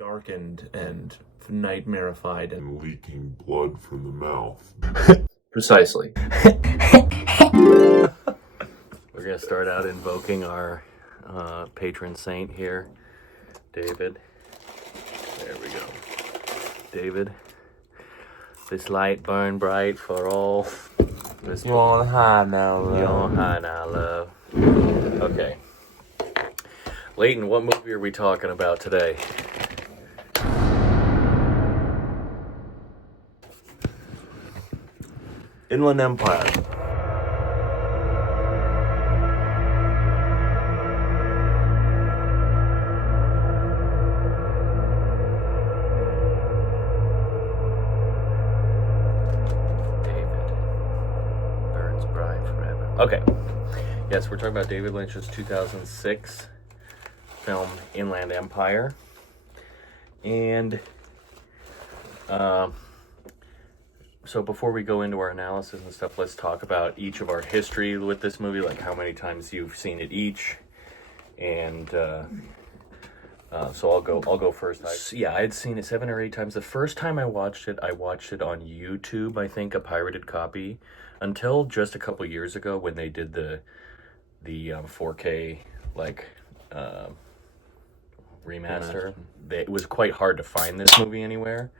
darkened and nightmarified and leaking blood from the mouth. precisely. We're going to start out invoking our patron saint here, David. There we go. David, this light burn bright for all. You're on high now, love. You're on high now, love. Okay. Layton, what movie are we talking about today? Inland Empire. Okay. Yes, we're talking about David Lynch's 2006 film Inland Empire. And so before we go into our analysis and stuff, let's talk about each of our history with this movie, like how many times you've seen it each. And so I'll go first. I had seen it 7 or 8 times. The first time I watched it on YouTube, I think, a pirated copy. Until just a couple years ago when they did the 4K remaster. It was quite hard to find this movie anywhere.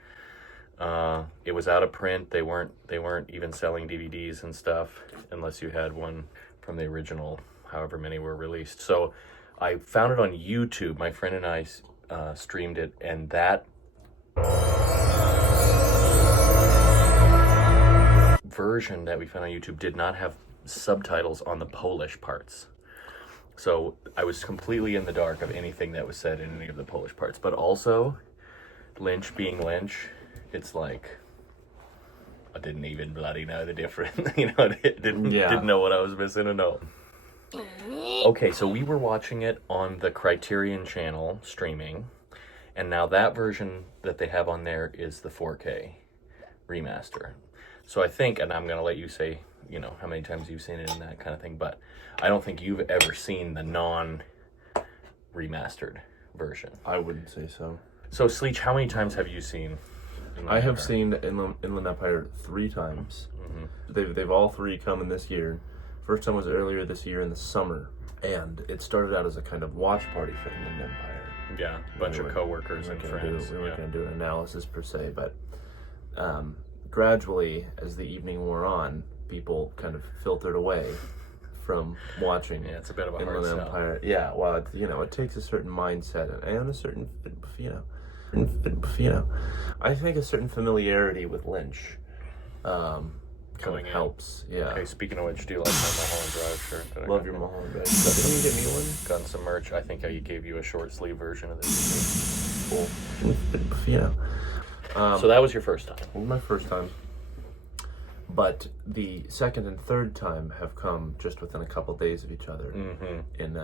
It was out of print. They weren't even selling DVDs and stuff unless you had one from the original, however many were released. So I found it on YouTube. My friend and I streamed it, and that version that we found on YouTube did not have subtitles on the Polish parts. So I was completely in the dark of anything that was said in any of the Polish parts. But also, Lynch being Lynch, it's like, I didn't even bloody know the difference. Didn't know what I was missing a note. Okay, so we were watching it on the Criterion channel streaming. And now that version that they have on there is the 4K remaster. So I think, and I'm going to let you say, how many times you've seen it and that kind of thing, but I don't think you've ever seen the non-remastered version. I wouldn't say so. So, Sleech, how many times have you seen I have seen Inland Empire 3 times. Mm-hmm. They've all 3 come in this year. First time was earlier this year in the summer, and it started out as a kind of watch party for Inland Empire. Yeah, a bunch of coworkers and friends. We weren't going to do an analysis per se, but gradually, as the evening wore on, people kind of filtered away from watching. Yeah, it's a bit of a Inland hard Empire. sell. Yeah, well, it takes a certain mindset and a certain, I think a certain familiarity with Lynch kind of helps. Yeah. Okay, speaking of which, do you like my Mulholland Drive shirt? Love your Mulholland Drive. Didn't you get me one? Gotten some merch. I think I gave you a short sleeve version of this. Cool. So that was your first time? It was my first time. But the second and third time have come just within a couple days of each other in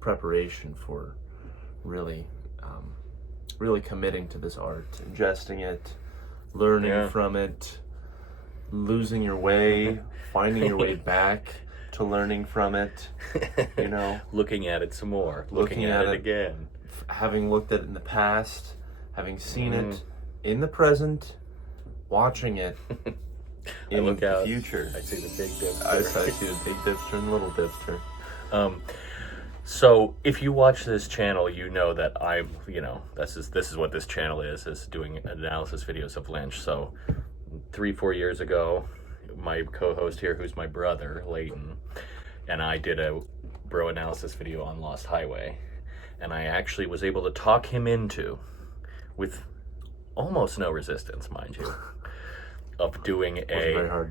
preparation for really committing to this art, ingesting it, learning from it, losing your way, finding your way back to learning from it, looking at it some more, looking at it again, having looked at it in the past, having seen it in the present, watching it in the future. I see the big dipster. I see the big dipster and the little dipster. So if you watch this channel, you know that this is what this channel is doing analysis videos of Lynch. So 3-4 years ago, my co-host here, who's my brother, Layton, and I did a bro analysis video on Lost Highway. And I actually was able to talk him into, with almost no resistance, mind you, of doing a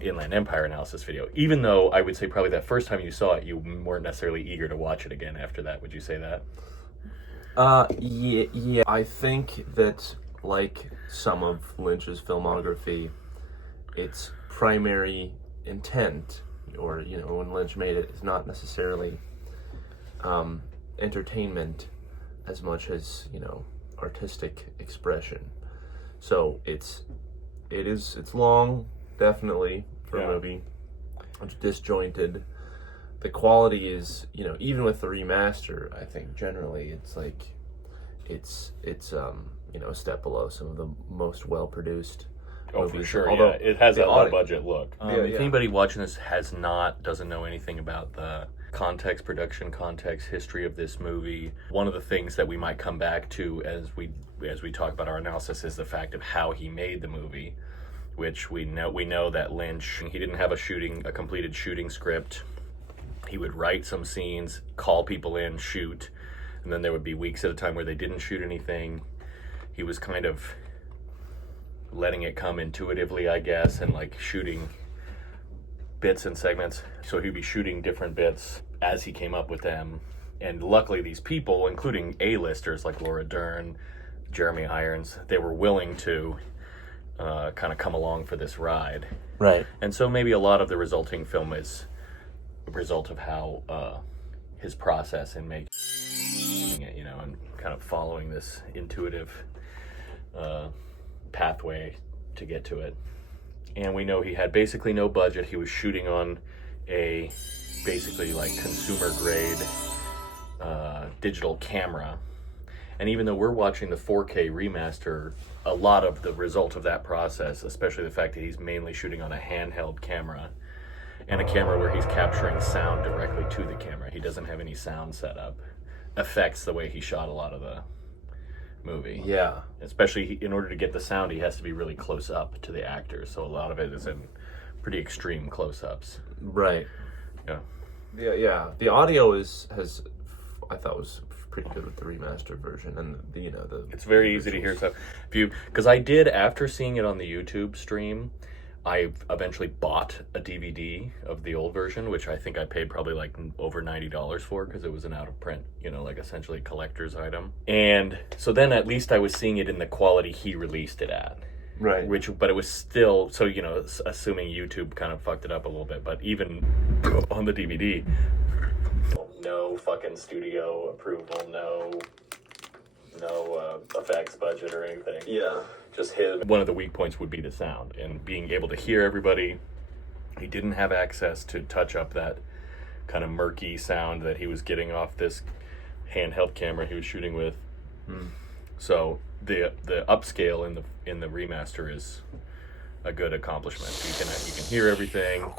Inland Empire analysis video. Even though I would say probably that first time you saw it, you weren't necessarily eager to watch it again after that. Would you say that? Yeah. I think that, like some of Lynch's filmography, its primary intent, or when Lynch made it, is not necessarily entertainment as much as artistic expression. So it's long, definitely, for a movie. It's disjointed. the quality is, you know, even with the remaster, I think generally it's like it's you know, a step below some of the most well produced movies. For sure. Although it has that low budget look. If yeah. anybody watching this doesn't know anything about the production context, history of this movie, one of the things that we might come back to as we talk about our analysis is the fact of how he made the movie, which we know that Lynch, he didn't have a completed shooting script. He would write some scenes, call people in, shoot, and then there would be weeks at a time where they didn't shoot anything. He was kind of letting it come intuitively, I guess, and like shooting bits and segments. So he'd be shooting different bits as he came up with them. And luckily these people, including A-listers like Laura Dern, Jeremy Irons, they were willing to kind of come along for this ride. Right. And so maybe a lot of the resulting film is a result of how his process in making it, you know, and kind of following this intuitive pathway to get to it. And we know he had basically no budget. He was shooting on a basically like consumer grade digital camera. And even though we're watching the 4K remaster, a lot of the result of that process, especially the fact that he's mainly shooting on a handheld camera and a camera where he's capturing sound directly to the camera, he doesn't have any sound set up, affects the way he shot a lot of the movie. Yeah. Especially in order to get the sound, he has to be really close up to the actors. So a lot of it is in pretty extreme close-ups. Right. Yeah. Yeah. The audio I thought was pretty good with the remastered version, and it's very easy to hear stuff. Because I did, after seeing it on the YouTube stream, I eventually bought a DVD of the old version, which I think I paid probably like over $90 for, because it was an out of print, you know, like essentially a collector's item. And so then at least I was seeing it in the quality he released it at. Right. But it was still, so, you know, assuming YouTube kind of fucked it up a little bit, but even on the DVD, no fucking studio approval, no effects budget or anything. Yeah. Just his. One of the weak points would be the sound and being able to hear everybody. He didn't have access to touch up that kind of murky sound that he was getting off this handheld camera he was shooting with. So the upscale in the remaster is a good accomplishment. You can hear everything.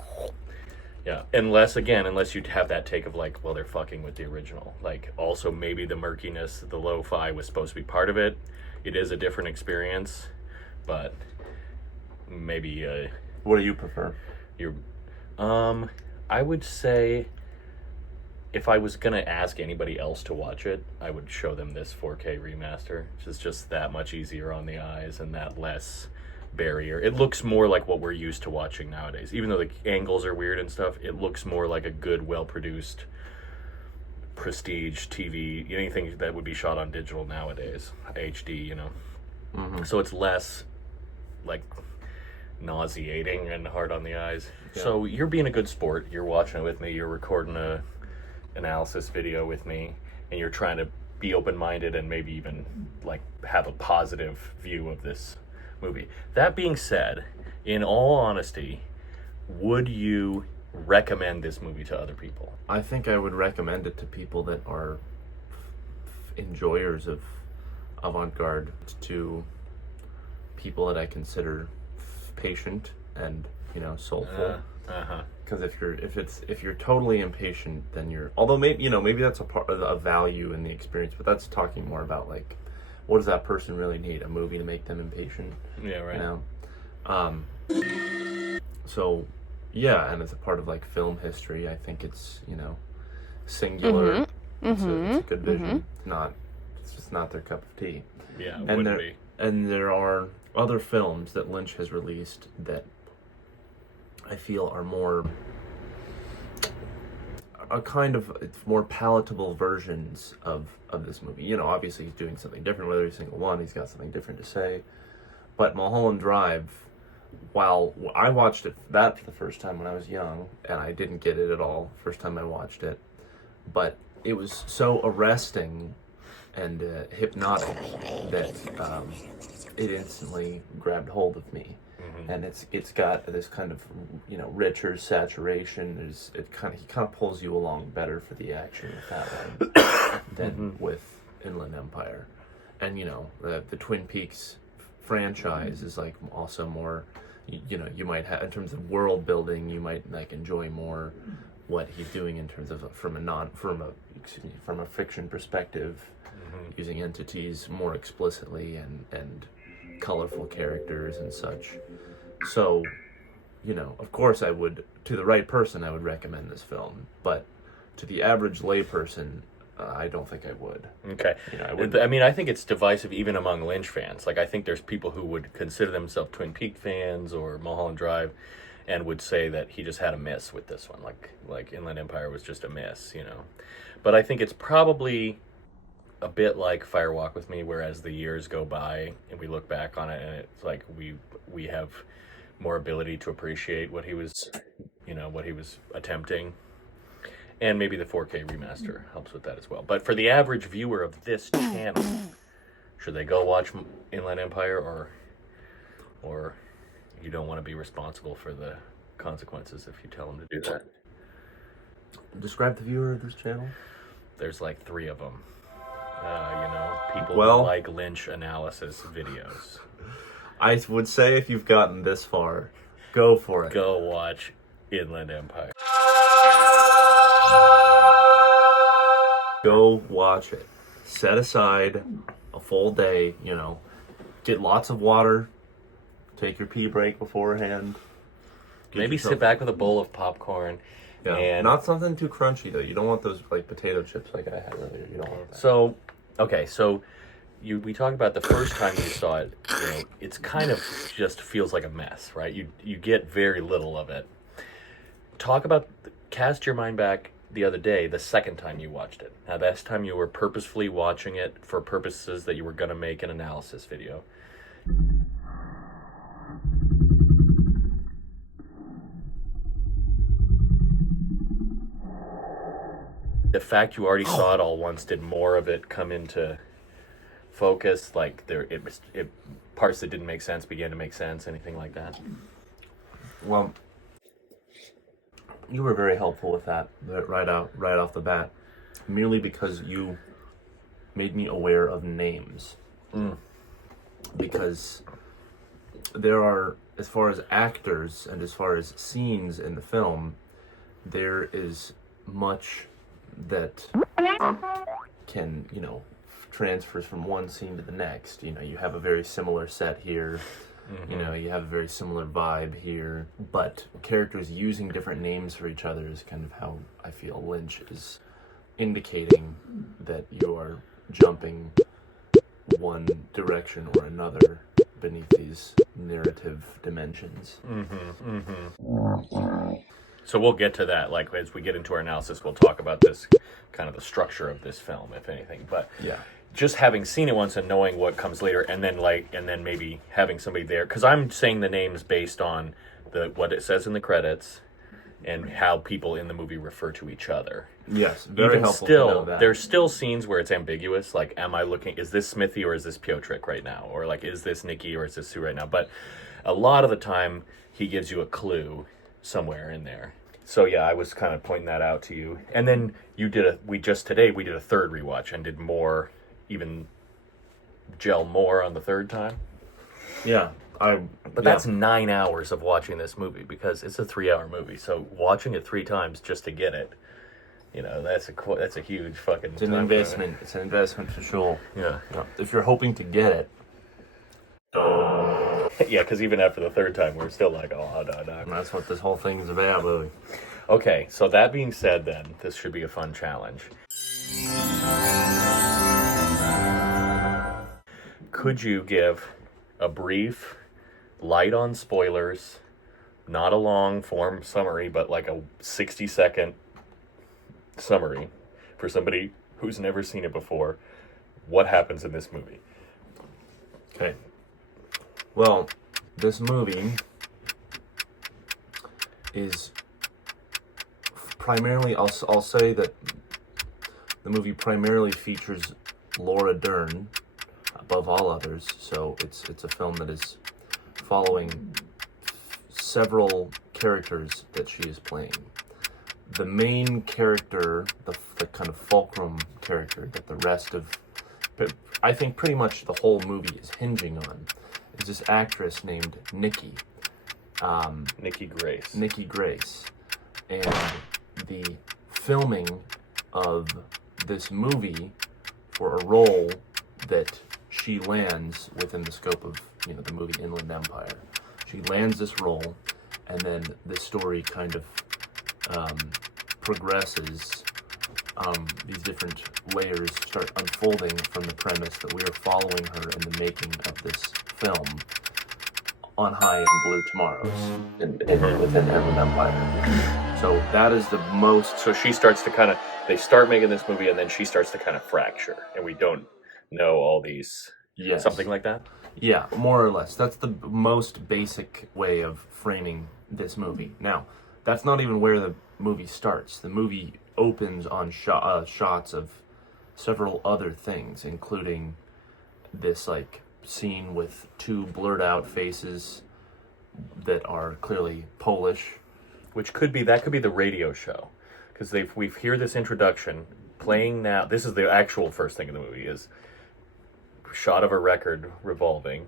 Yeah, unless you'd have that take of like, well, they're fucking with the original. Like, also maybe the murkiness, the lo-fi was supposed to be part of it. It is a different experience, but maybe. What do you prefer? I would say, if I was gonna ask anybody else to watch it, I would show them this 4K remaster, which is just that much easier on the eyes and that less barrier. It looks more like what we're used to watching nowadays. Even though the angles are weird and stuff, it looks more like a good, well-produced prestige TV, anything that would be shot on digital nowadays, HD, you know. Mm-hmm. So it's less like nauseating and hard on the eyes. Yeah. So you're being a good sport. You're watching it with me. You're recording a analysis video with me, and you're trying to be open-minded and maybe even like have a positive view of this movie. That being said, in all honesty, would you recommend this movie to other people? I think I would recommend it to people that are enjoyers of avant-garde, to people that I consider patient and, you know, soulful. Because if you're totally impatient, then although maybe that's a part of a value in the experience, but that's talking more about like, what does that person really need? A movie to make them impatient? Yeah, right. You know? So, yeah, and as a part of like film history, I think it's, you know, singular. It's a good vision. It's just not their cup of tea. Yeah, it and wouldn't be. And there are other films that Lynch has released that I feel are more more palatable versions of this movie. You know, obviously he's doing something different with every single one. He's got something different to say. But Mulholland Drive, while I watched that for the first time when I was young, and I didn't get it at all first time I watched it, but it was so arresting and hypnotic that it instantly grabbed hold of me. and it's got this kind of richer saturation. He kind of pulls you along better for the action with that one than with Inland Empire, and the Twin Peaks franchise is like also more. You might have, in terms of world building, you might like enjoy more what he's doing in terms of from a fiction perspective, using entities more explicitly and colorful characters and such. So, of course I would, to the right person, I would recommend this film, but to the average layperson, I don't think I would. Okay. I think it's divisive even among Lynch fans. Like, I think there's people who would consider themselves Twin Peaks fans or Mulholland Drive and would say that he just had a miss with this one. Like Inland Empire was just a miss, But I think it's probably a bit like Fire Walk with Me, where as the years go by and we look back on it, and it's like we have more ability to appreciate what he was attempting. And maybe the 4K remaster helps with that as well. But for the average viewer of this channel, should they go watch Inland Empire, or you don't want to be responsible for the consequences if you tell them to do that? Describe the viewer of this channel. There's like 3 of them. People Well, who like Lynch analysis videos. I would say if you've gotten this far, go for it. Go watch Inland Empire. Go watch it. Set aside a full day, get lots of water, take your pee break beforehand. Maybe sit back with a bowl of popcorn. Yeah, and not something too crunchy though. You don't want those like potato chips like I had earlier. You don't want that. So, okay, we talked about the first time you saw it. It's kind of just feels like a mess, right? You get very little of it. Cast your mind back the other day, the second time you watched it. Now, this time you were purposefully watching it for purposes that you were going to make an analysis video. The fact you already saw it all once, did more of it come into focus? Like parts that didn't make sense began to make sense, anything like that? Well, you were very helpful with that right off the bat, merely because you made me aware of names. Because there are, as far as actors and as far as scenes in the film, there is much that can, transfers from one scene to the next. You have a very similar set here. You have a very similar vibe here, but characters using different names for each other is kind of how I feel Lynch is indicating that you are jumping one direction or another beneath these narrative dimensions. So we'll get to that. Like, as we get into our analysis, we'll talk about this, kind of the structure of this film, if anything. But yeah, just having seen it once and knowing what comes later, and then maybe having somebody there, because I'm saying the names based on what it says in the credits and how people in the movie refer to each other. Yes, very Even helpful still, to know that. There's still scenes where it's ambiguous. Like, is this Smithy or is this Piotrek right now? Or like, is this Nikki or is this Sue right now? But a lot of the time, he gives you a clue somewhere in there. So yeah, I was kind of pointing that out to you. And then we did a third rewatch and did more, even gel more on the third time. Yeah. But that's 9 hours of watching this movie, because it's a 3-hour movie. So watching it 3 times just to get it, that's a huge fucking. It's an investment. It's an investment for sure. Yeah. If you're hoping to get it. Yeah, because even after the third time, we're still like, oh, no. And that's what this whole thing is about, Louis. Okay, so that being said, then this should be a fun challenge. Could you give a brief, light on spoilers, not a long form summary, but like a 60-second summary for somebody who's never seen it before? What happens in this movie? Okay. Well, this movie is primarily, I'll say that the movie primarily features Laura Dern above all others, so it's a film that is following several characters that she is playing. The main character, the kind of fulcrum character that the rest of, I think pretty much the whole movie is hinging on, is this actress named Nikki. Nikki Grace. Nikki Grace. And the filming of this movie for a role that she lands within the scope of, the movie Inland Empire. She lands this role, and then the story kind of progresses. These different layers start unfolding from the premise that we are following her in the making of this film on High and Blue Tomorrows within Inland Empire. So that is the most... So she starts to they start making this movie, and then she starts to kind of fracture, and we don't know all these... Yes. Something like that? Yeah, more or less. That's the most basic way of framing this movie. Now, that's not even where the movie starts. The movie opens on shots of several other things, including this, scene with two blurred out faces that are clearly Polish. That could be the radio show. Because we hear this introduction playing now. This is the actual first thing in the movie, is shot of a record revolving.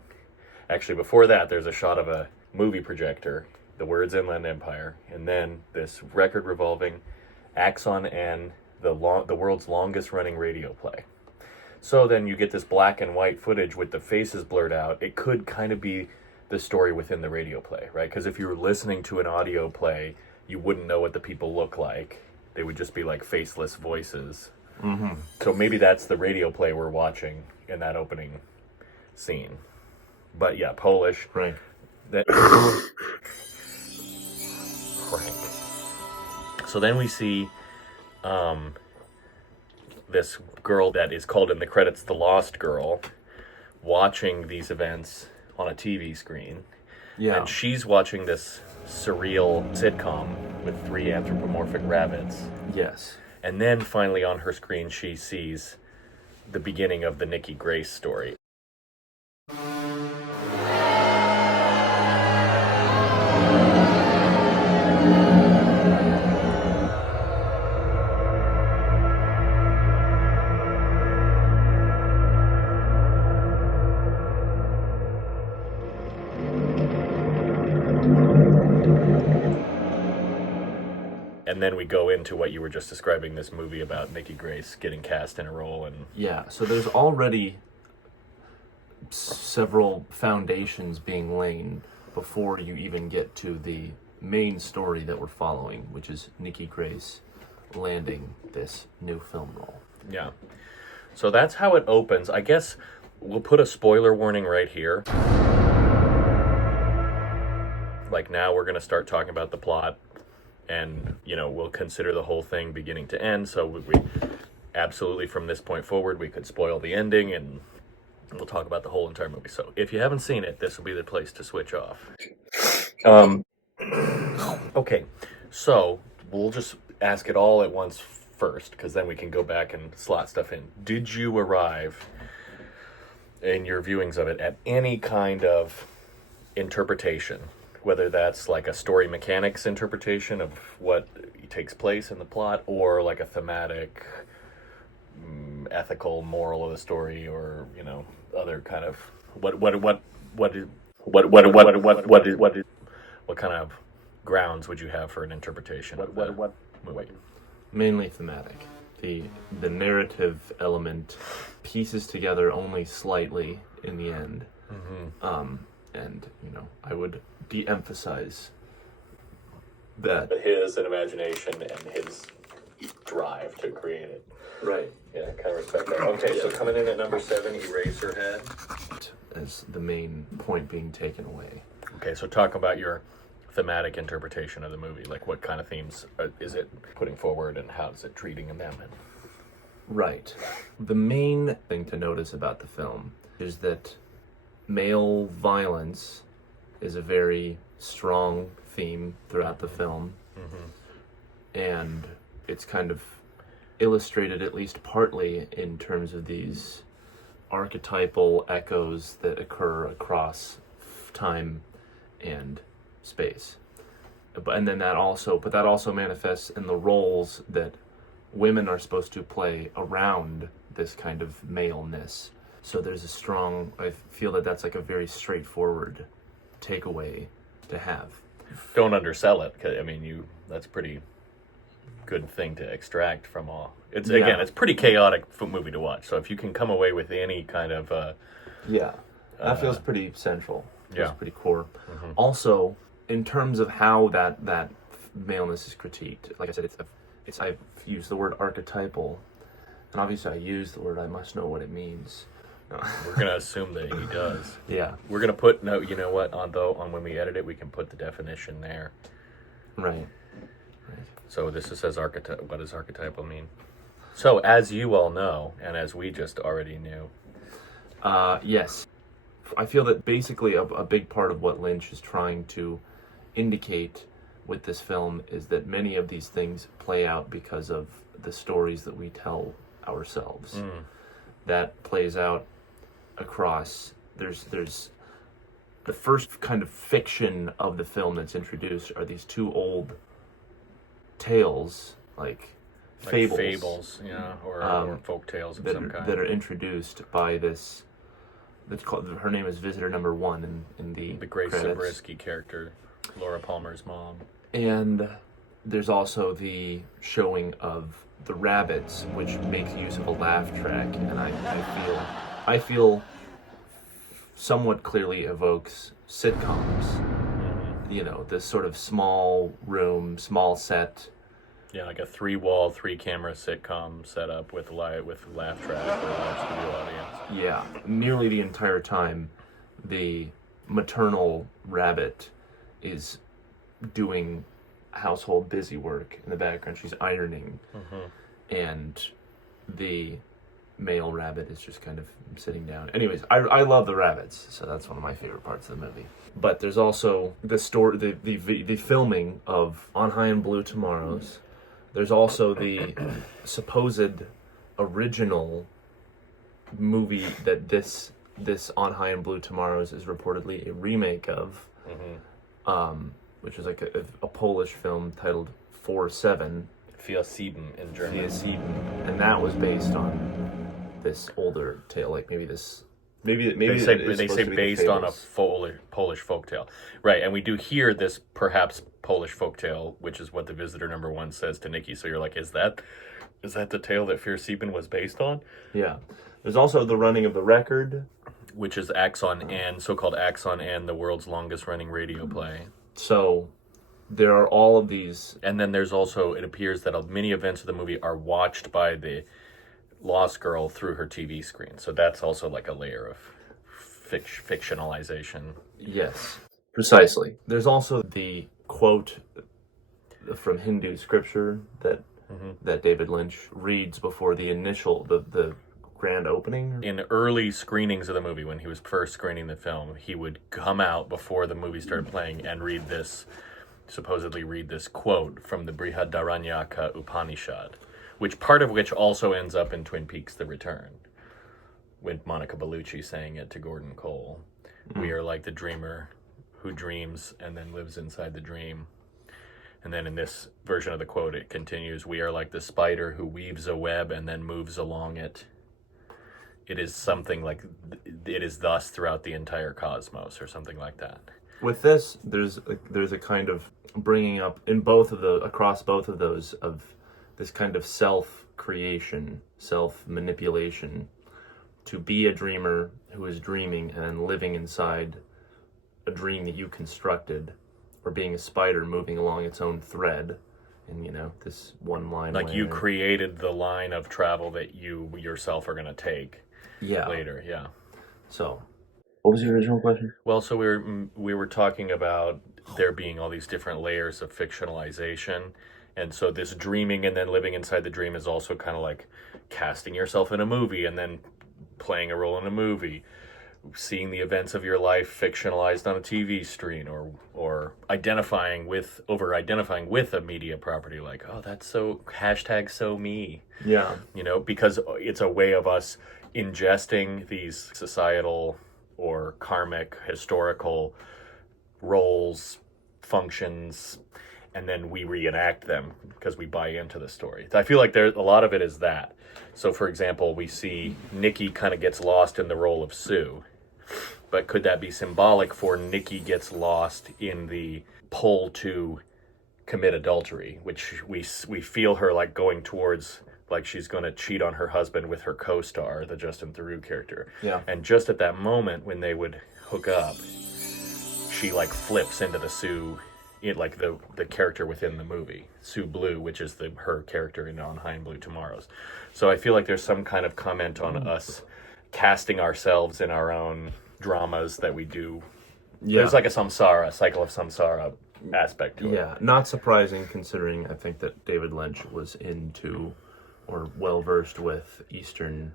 Actually, before that, there's a shot of a movie projector, the words Inland Empire, and then this record revolving, Axon N, the world's longest running radio play. So then you get this black and white footage with the faces blurred out. It could kind of be the story within the radio play, right? Because if you were listening to an audio play, you wouldn't know what the people look like. They would just be like faceless voices. Mm-hmm. So maybe that's the radio play we're watching in that opening scene. But yeah, Polish. Right. Frank. So then we see this girl that is called in the credits the Lost Girl, watching these events on a TV screen. Yeah. And she's watching this surreal sitcom with three anthropomorphic rabbits. Yes. And then finally on her screen she sees the beginning of the Nikki Grace story. And then we go into what you were just describing, this movie about Nikki Grace getting cast in a role. And yeah, so there's already several foundations being laid before you even get to the main story that we're following, which is Nikki Grace landing this new film role. Yeah. So that's how it opens. I guess we'll put a spoiler warning right here. Now we're going to start talking about the plot. And, we'll consider the whole thing beginning to end. So we absolutely, from this point forward, we could spoil the ending, and we'll talk about the whole entire movie. So if you haven't seen it, this will be the place to switch off. Okay, so we'll just ask it all at once first, because then we can go back and slot stuff in. Did you arrive in your viewings of it at any kind of interpretation? Whether that's like a story mechanics interpretation of what takes place in the plot, or like a thematic, ethical, moral of the story, or other kind of what kind of grounds would you have for an interpretation? Mainly thematic. The narrative element pieces together only slightly in the end. Mm-hmm. And I would de-emphasize that. But his imagination and his drive to create it. Right. Yeah, kind of respect that. Okay, so coming in at number 7, Eraserhead. As the main point being taken away. Okay, so talk about your thematic interpretation of the movie. Like, what kind of themes is it putting forward, and how is it treating them? Right. The main thing to notice about the film is that male violence is a very strong theme throughout the film. Mm-hmm. And it's kind of illustrated, at least partly, in terms of these archetypal echoes that occur across time and space. And then that also manifests in the roles that women are supposed to play around this kind of maleness. So there's I feel that that's like a very straightforward takeaway to have. Don't undersell it, 'cause, I mean, that's pretty good thing to extract from all. It's again, it's pretty chaotic movie to watch. So if you can come away with any kind of that feels pretty central. Yeah, it's pretty core. Also, in terms of how that maleness is critiqued, like I said, I've used the word archetypal, and obviously I use the word. I must know what it means. We're gonna assume that he does. Yeah, we're gonna put you know what, on when we edit it, we can put the definition there. Right. So this says archetype. What does archetypal mean? So as you all know, and as we just already knew, yes, I feel that basically a big part of what Lynch is trying to indicate with this film is that many of these things play out because of the stories that we tell ourselves. That plays out across. There's the first kind of fiction of the film that's introduced are these two old tales, like fables, or folk tales of some kind that are introduced by this. That's called. Her name is Visitor Number One in the Grace credits. Zabriskie character, Laura Palmer's mom. And there's also the showing of the rabbits, which makes use of a laugh track, and I feel somewhat clearly evokes sitcoms. You know, this sort of small room, small set. Yeah, like a 3-wall, 3-camera sitcom setup with laugh track for a large studio audience. Yeah, nearly the entire time, the maternal rabbit is doing household busy work in the background. She's ironing, and the male rabbit is just kind of sitting down. Anyways, I love the rabbits, so that's one of my favorite parts of the movie. But there's also the story, the filming of On High and Blue Tomorrows. There's also the supposed original movie that this On High and Blue Tomorrows is reportedly a remake of, which is like a Polish film titled 4-7. Vier Sieben in German. Vier Sieben, and that was based on this older tale, like maybe they say based on a Polish folktale, right? And we do hear this perhaps Polish folktale, which is what the Visitor Number One says to Nikki. So you're like, is that the tale that Vier Sieben was based on? Yeah. There's also the running of the record, which is Axon and so-called Axon and the world's longest running radio play. So there are all of these, and then there's also, it appears that many events of the movie are watched by the Lost Girl through her TV screen. So that's also like a layer of fictionalization. Yes, precisely. There's also the quote from Hindu scripture that David Lynch reads before the initial, the grand opening. In early screenings of the movie, when he was first screening the film, he would come out before the movie started playing and supposedly read this quote from the Brihadaranyaka Upanishad, part of which also ends up in Twin Peaks: The Return, with Monica Bellucci saying it to Gordon Cole. We are like the dreamer who dreams and then lives inside the dream. And then in this version of the quote, it continues, we are like the spider who weaves a web and then moves along it. It is something like, it is thus throughout the entire cosmos, or something like that. With this, there's a kind of bringing up across both of those, of this kind of self-creation, self-manipulation, to be a dreamer who is dreaming and then living inside a dream that you constructed, or being a spider moving along its own thread, and this one line. Like you created the line of travel that you yourself are going to take later. Yeah. So, what was the original question? Well, so we were talking about there being all these different layers of fictionalization. And so this dreaming and then living inside the dream is also kind of like casting yourself in a movie and then playing a role in a movie, seeing the events of your life fictionalized on a TV screen, or identifying with a media property, like, oh, that's so # me. Yeah. Because it's a way of us ingesting these societal or karmic historical roles, functions, and then we reenact them because we buy into the story. I feel like a lot of it is that. So, for example, we see Nikki kind of gets lost in the role of Sue, but could that be symbolic for Nikki gets lost in the pull to commit adultery, which we feel her like going towards, like she's going to cheat on her husband with her co-star, the Justin Theroux character. Yeah. And just at that moment when they would hook up, she like flips into the Sue, like the character within the movie, Sue Blue, which is her character in On High and Blue Tomorrows. So I feel like there's some kind of comment on us casting ourselves in our own dramas that we do. Yeah. There's like a cycle of samsara aspect to it. Yeah, not surprising considering I think that David Lynch was into or well versed with Eastern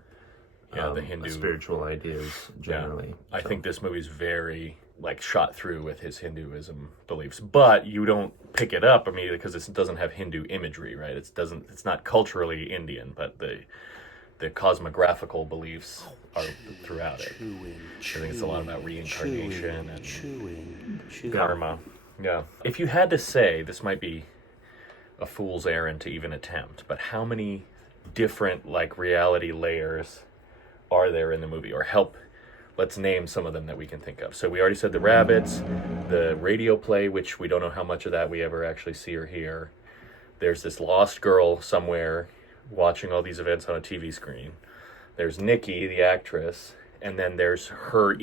the Hindu spiritual ideas generally. Yeah. I think this movie's very like shot through with his Hinduism beliefs, but you don't pick it up immediately because it doesn't have Hindu imagery, right? It's not culturally Indian, but the cosmographical beliefs are throughout it. I think it's a lot about reincarnation and karma. Yeah. If you had to say, this might be a fool's errand to even attempt, but how many different like reality layers are there in the movie? Or let's name some of them that we can think of. So we already said the rabbits, the radio play, which we don't know how much of that we ever actually see or hear. There's this lost girl somewhere watching all these events on a TV screen. There's Nikki, the actress, and then there's her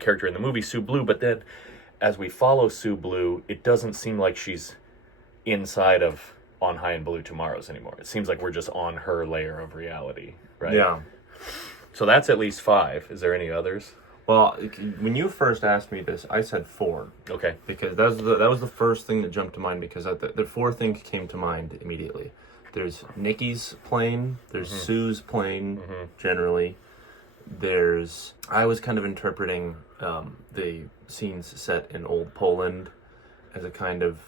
character in the movie, Sue Blue. But then as we follow Sue Blue, it doesn't seem like she's inside of On High and Blue Tomorrows anymore. It seems like we're just on her layer of reality, right? Yeah. So that's at least 5. Is there any others? Well, when you first asked me this, I said 4. Okay. Because that was the first thing that jumped to mind, because the 4 things came to mind immediately. There's Nikki's plane, there's Sue's plane, generally. I was kind of interpreting the scenes set in old Poland as a kind of,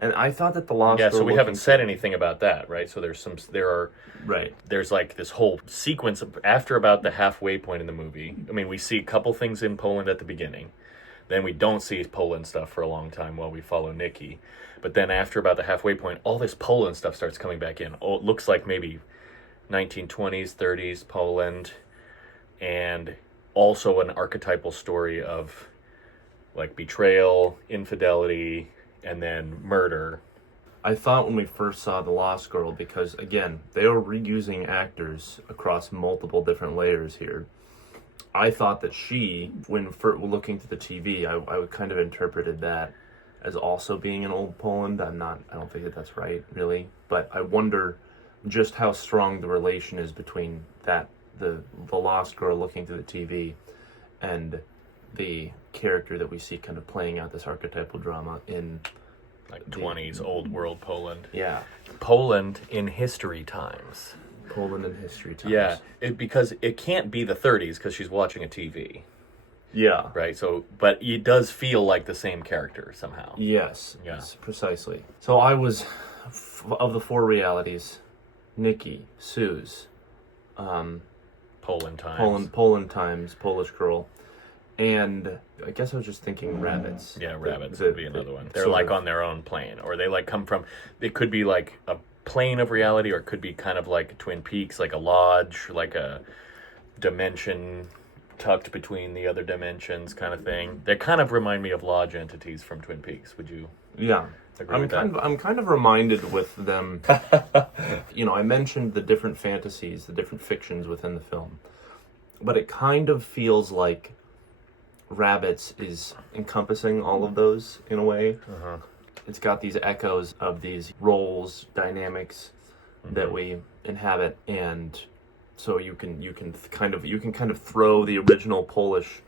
and I thought that the Lost Girl. Yeah, so we haven't said anything about that, right? So there's like this whole sequence after about the halfway point in the movie. I mean, we see a couple things in Poland at the beginning. Then we don't see Poland stuff for a long time while we follow Nikki. But then after about the halfway point, all this Poland stuff starts coming back in. Oh, it looks like maybe 1920s, 30s Poland, and also an archetypal story of like betrayal, infidelity, and then murder. I thought when we first saw The Lost Girl, because again, they are reusing actors across multiple different layers here. I thought that she, when looking through the TV, I kind of interpreted that as also being in old Poland. I don't think that's right, really. But I wonder just how strong the relation is between the Lost Girl looking through the TV and the character that we see kind of playing out this archetypal drama in like 20s old world Poland. Yeah. Poland in history times. Poland in history times. Yeah, because it can't be the 30s because she's watching a TV. Yeah. Right, so, but it does feel like the same character somehow. Yes. Yeah. Yes, precisely. So I was, of the 4 realities, Nikki, Sue's, Poland times. Poland times, Polish girl, and I guess I was just thinking rabbits. Yeah, rabbits would be another one. They're like on their own plane, or they like come from, it could be like a plane of reality, or it could be kind of like Twin Peaks, like a lodge, like a dimension tucked between the other dimensions kind of thing. They kind of remind me of lodge entities from Twin Peaks. Would you agree with that? I'm kind of reminded with them. I mentioned the different fantasies, the different fictions within the film, but it kind of feels like Rabbits is encompassing all of those in a way. It's got these echoes of these roles, dynamics that we inhabit, and so you can kind of throw the original Polish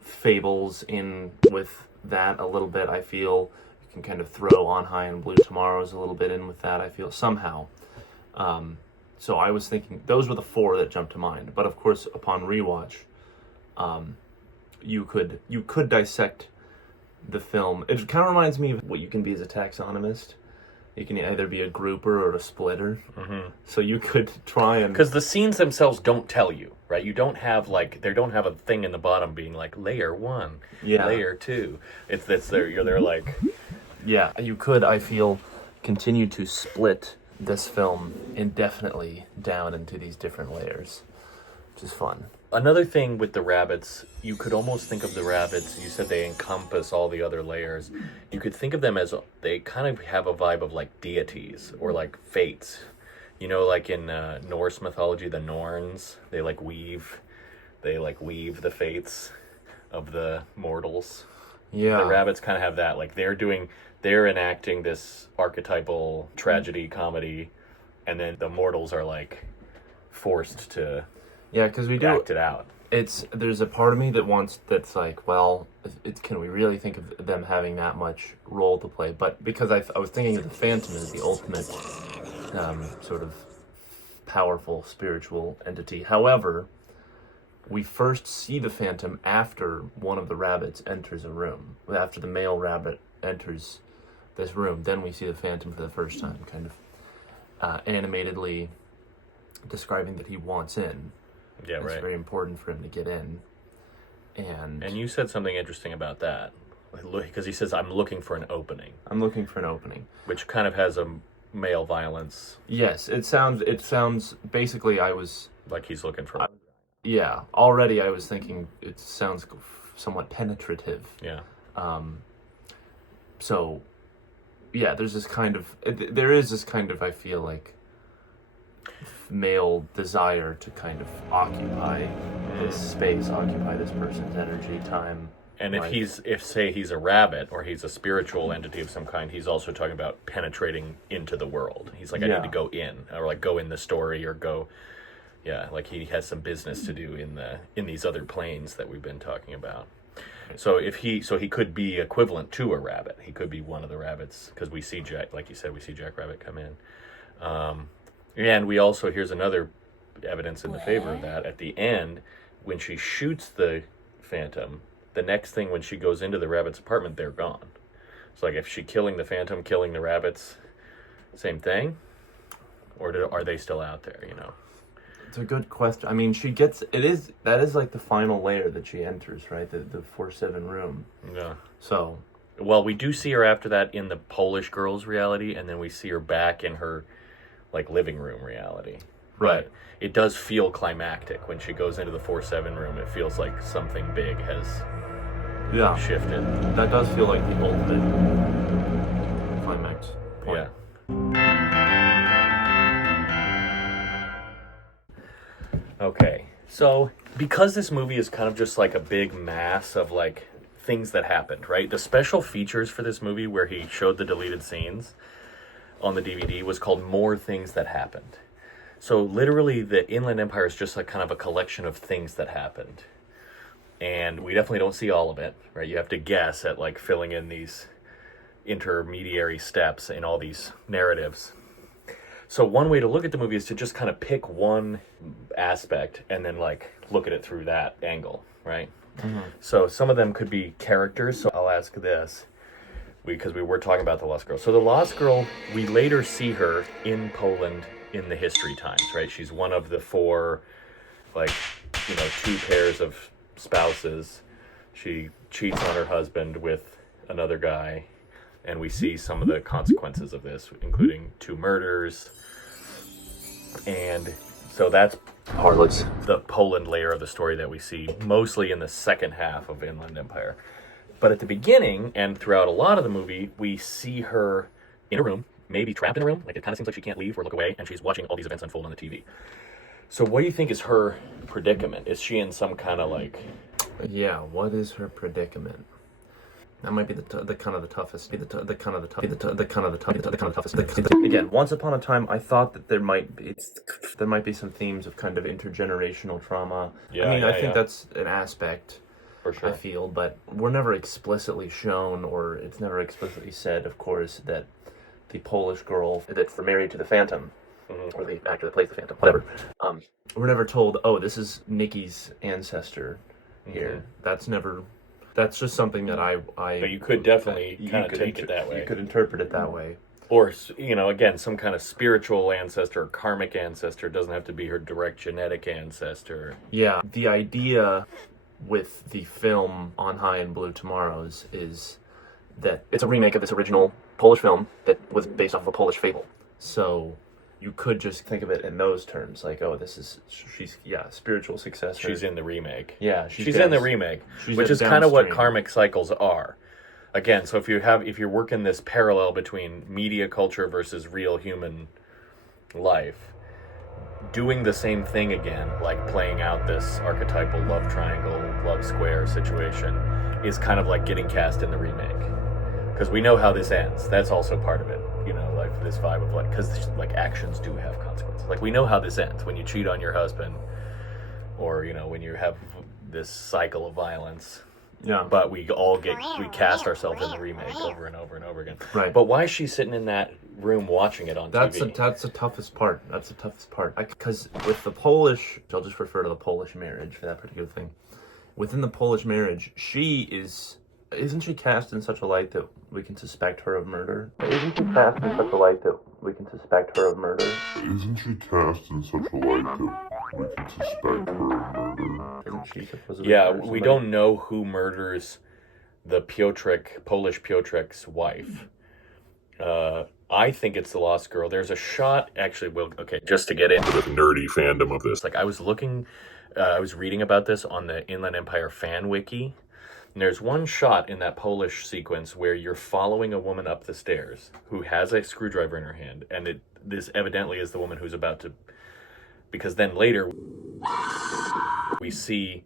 fables in with that a little bit. I feel you can kind of throw On High and Blue Tomorrows a little bit in with that. I feel somehow. So I was thinking those were the 4 that jumped to mind. But of course, upon rewatch, you could dissect the film. It kind of reminds me of what you can be as a taxonomist. You can either be a grouper or a splitter. So you could try and... Because the scenes themselves don't tell you, right? You don't have, they don't have a thing in the bottom being like, layer 1, layer 2. They're like, Yeah, you could, I feel, continue to split this film indefinitely down into these different layers, which is fun. Another thing with the rabbits, you could almost think of the rabbits, you said they encompass all the other layers. You could think of them as, they kind of have a vibe of like deities or like fates. You know, like in Norse mythology, the Norns, they weave the fates of the mortals. Yeah. The rabbits kind of have that, like they're enacting this archetypal tragedy comedy, and then the mortals are like forced to because we act it out. There's a part of me that's like, well, can we really think of them having that much role to play? But because I was thinking of the Phantom as the ultimate sort of powerful spiritual entity. However, we first see the Phantom after one of the rabbits enters a room. After the male rabbit enters this room, then we see the Phantom for the first time, kind of animatedly describing that he wants in. Yeah, It's right. very important for him to get in. And you said something interesting about that, because he says, "I'm looking for an opening," I'm looking for an opening, which kind of has a male violence. Yes, it sounds basically I was Like he's looking for. yeah, already I was thinking it sounds somewhat penetrative. Yeah. So yeah, there is this kind of, I feel like, male desire to kind of occupy this space, occupy this person's energy, time. And if he's a rabbit or he's a spiritual entity of some kind, he's also talking about penetrating into the world. He's like, I need to go in, or like go in the story, or go, like he has some business to do in these other planes that we've been talking about. So he could be equivalent to a rabbit. He could be one of the rabbits, because we see Jack, like you said, we see Jack Rabbit come in. And we also, here's another evidence in the favor of that. At the end, when she shoots the Phantom, the next thing when she goes into the rabbit's apartment, they're gone. It's like, if she killing the Phantom, killing the rabbits, same thing? Or are they still out there, you know? It's a good question. I mean, that is like the final layer that she enters, right? The 4-7 room. Yeah. So. Well, we do see her after that in the Polish girl's reality, and then we see her back in her, like, living room reality. Right. But it does feel climactic when she goes into the 4-7 room. It feels like something big has shifted. That does feel like the ultimate climax point. Yeah. Okay, so because this movie is kind of just like a big mass of like things that happened, right? The special features for this movie, where he showed the deleted scenes on the DVD, was called More Things That Happened. So literally the Inland Empire is just like kind of a collection of things that happened. And we definitely don't see all of it, right? You have to guess at like filling in these intermediary steps in all these narratives. So one way to look at the movie is to just kind of pick one aspect and then like look at it through that angle, right? Mm-hmm. So some of them could be characters. So I'll ask this, because we were talking about the Lost Girl. So the Lost Girl, we later see her in Poland in the history times, right? She's one of the 4, like, 2 pairs of spouses. She cheats on her husband with another guy, and we see some of the consequences of this, including 2 murders. And so that's Harlots. The Poland layer of the story that we see mostly in the second half of Inland Empire. But at the beginning, and throughout a lot of the movie, we see her in a room, maybe trapped in a room. Like, it kind of seems like she can't leave or look away, and she's watching all these events unfold on the TV. So what do you think is her predicament? Is she in some kind of like... Yeah, what is her predicament? That might be the kind of the toughest. Again, once upon a time, I thought that there might be some themes of kind of intergenerational trauma. Yeah, I think that's an aspect. For sure. I feel, but we're never explicitly shown, or it's never explicitly said, of course, that the Polish girl that's married to the Phantom, or the actor that plays the Phantom, whatever. We're never told, oh, this is Nikki's ancestor here. Mm-hmm. That's just something that I. But you could definitely kind of take it that way. You could interpret it that way. Or, again, some kind of spiritual ancestor, or karmic ancestor. It doesn't have to be her direct genetic ancestor. Yeah, the idea with the film On High and Blue Tomorrows is that it's a remake of this original Polish film that was based off of a Polish fable. So you could just think of it in those terms, like, oh, she's spiritual successor. She's in the remake. Yeah, she's in the remake, which is kind of what karmic cycles are. Again, so if you're working this parallel between media culture versus real human life, doing the same thing again, like playing out this archetypal love triangle, love square situation, is kind of like getting cast in the remake. Because we know how this ends. That's also part of it. You know, like this vibe of like, because like actions do have consequences. Like we know how this ends when you cheat on your husband, or you know when you have this cycle of violence. Yeah. But we cast ourselves in the remake over and over and over again. Right. But why is she sitting in that room watching it on TV? That's the toughest part. That's the toughest part. Because with the Polish, I'll just refer to the Polish marriage for that particular thing. Within the Polish marriage, isn't she cast in such a light that we can suspect her of murder? Isn't she cast in such a light that we can suspect her of murder? Isn't she cast in such a light that we can suspect her of murder? Isn't she supposedly Yeah, we don't know who murders the Polish Piotrek's wife. I think it's the Lost Girl. There's a shot, actually, just to get into the nerdy fandom of this. Like, I was reading about this on the Inland Empire fan wiki. And there's one shot in that Polish sequence where you're following a woman up the stairs who has a screwdriver in her hand, and this evidently is the woman who's about to, because then later we see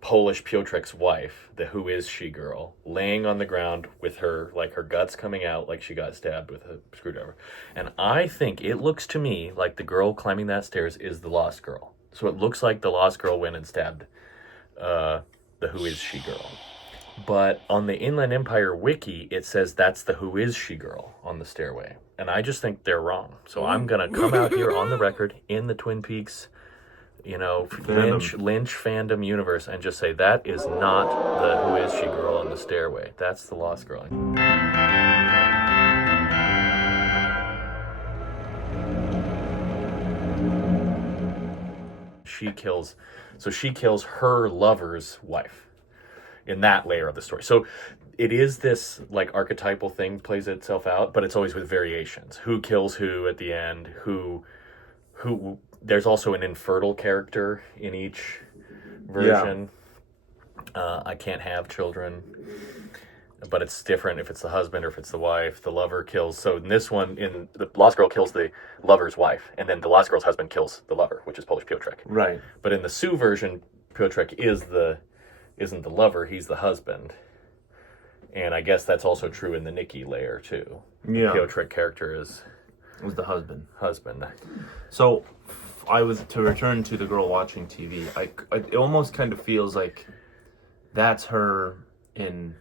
Polish Piotrek's wife, the Who Is She girl, laying on the ground with her guts coming out like she got stabbed with a screwdriver. And I think it looks to me like the girl climbing that stairs is the Lost Girl. So it looks like the Lost Girl went and stabbed the Who Is She girl. But on the Inland Empire wiki, it says that's the Who Is She girl on the stairway. And I just think they're wrong. So I'm going to come out here on the record in the Twin Peaks, Lynch fandom universe and just say that is not the Who Is She girl on the stairway. That's the Lost Girl. She kills her lover's wife in that layer of the story. So it is this like archetypal thing plays itself out, but it's always with variations. Who kills who at the end, who there's also an infertile character in each version. Yeah. I can't have children, but it's different if it's the husband or if it's the wife. The lover kills. So in this one, in the Lost Girl kills the lover's wife, and then the Lost Girl's husband kills the lover, which is Polish Piotrek. Right. But in the Sue version, Piotrek isn't the lover, he's the husband. And I guess that's also true in the Nikki layer too. Yeah. The Piotrek character was the husband. So to return to the girl watching TV, it almost kind of feels like that's her in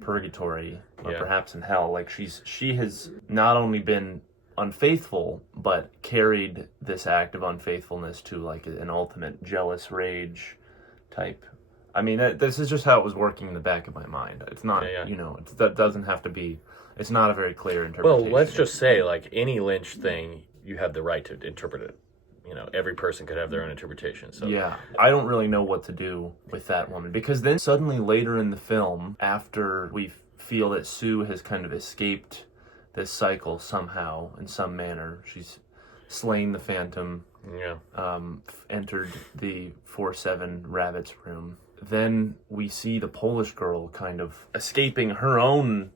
purgatory, or perhaps in hell. Like she has not only been unfaithful, but carried this act of unfaithfulness to like an ultimate jealous rage type. I mean, this is just how it was working in the back of my mind. It's not, that doesn't have to be. It's not a very clear interpretation. Well, let's just say, like any Lynch thing, you have the right to interpret it. Every person could have their own interpretation. So yeah, I don't really know what to do with that woman, because then suddenly later in the film, after we feel that Sue has kind of escaped this cycle somehow, in some manner, she's slain the Phantom, entered the 4-7 Rabbits room. Then we see the Polish girl kind of escaping her own,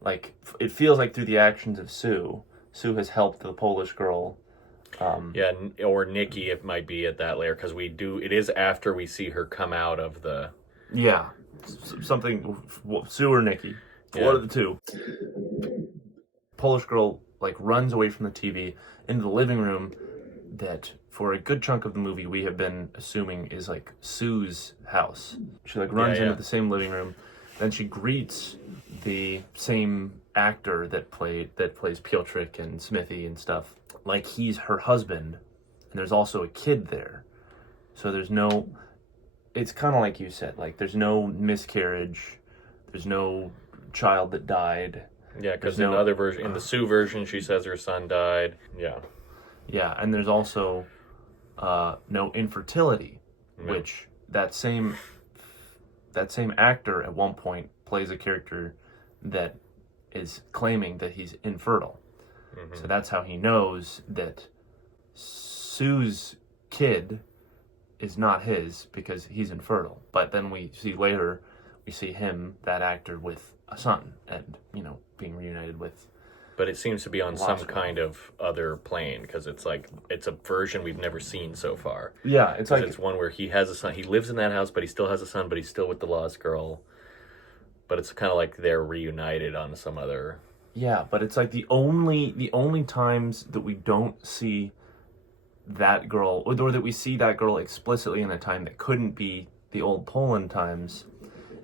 like, it feels like through the actions of Sue. Sue has helped the Polish girl. Or Nikki, it might be at that layer, because it is after we see her come out of the... Yeah, something, Sue or Nikki, one of the two. Polish girl, like, runs away from the TV into the living room that, for a good chunk of the movie, we have been assuming is, like, Sue's house. She, like, runs into the same living room, then she greets the same actor that plays Piotrek and Smithy and stuff, like he's her husband, and there's also a kid there. So it's kind of like you said, like there's no miscarriage, there's no child that died. Yeah, because in the other version, in the Sue version, she says her son died. Yeah. Yeah, and there's also no infertility, which that same actor at one point plays a character that is claiming that he's infertile. So that's how he knows that Sue's kid is not his, because he's infertile. But then we see later, we see him, that actor, with a son, and, you know, being reunited with... But it seems to be on some kind of other plane, because it's like, it's a version we've never seen so far. Yeah, it's like... It's one where he has a son, he lives in that house, but he still has a son, but he's still with the lost girl. But it's kind of like they're reunited on some other... Yeah, but it's like the only times that we don't see that girl, or that we see that girl explicitly in a time that couldn't be the old Poland times,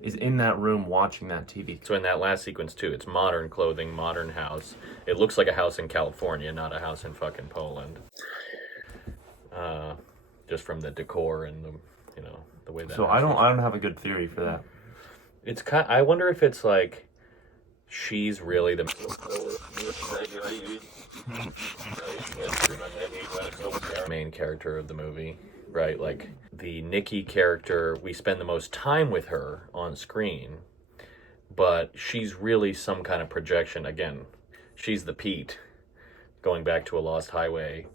is in that room watching that TV. So in that last sequence too, it's modern clothing, modern house. It looks like a house in California, not a house in fucking Poland. Just from the decor and the, you know, the way that. So I don't have a good theory for that. It's kind. I wonder if it's like she's really the main character of the movie, right? Like the Nikki character, we spend the most time with her on screen, but she's really some kind of projection. Again, she's the Pete, going back to a Lost Highway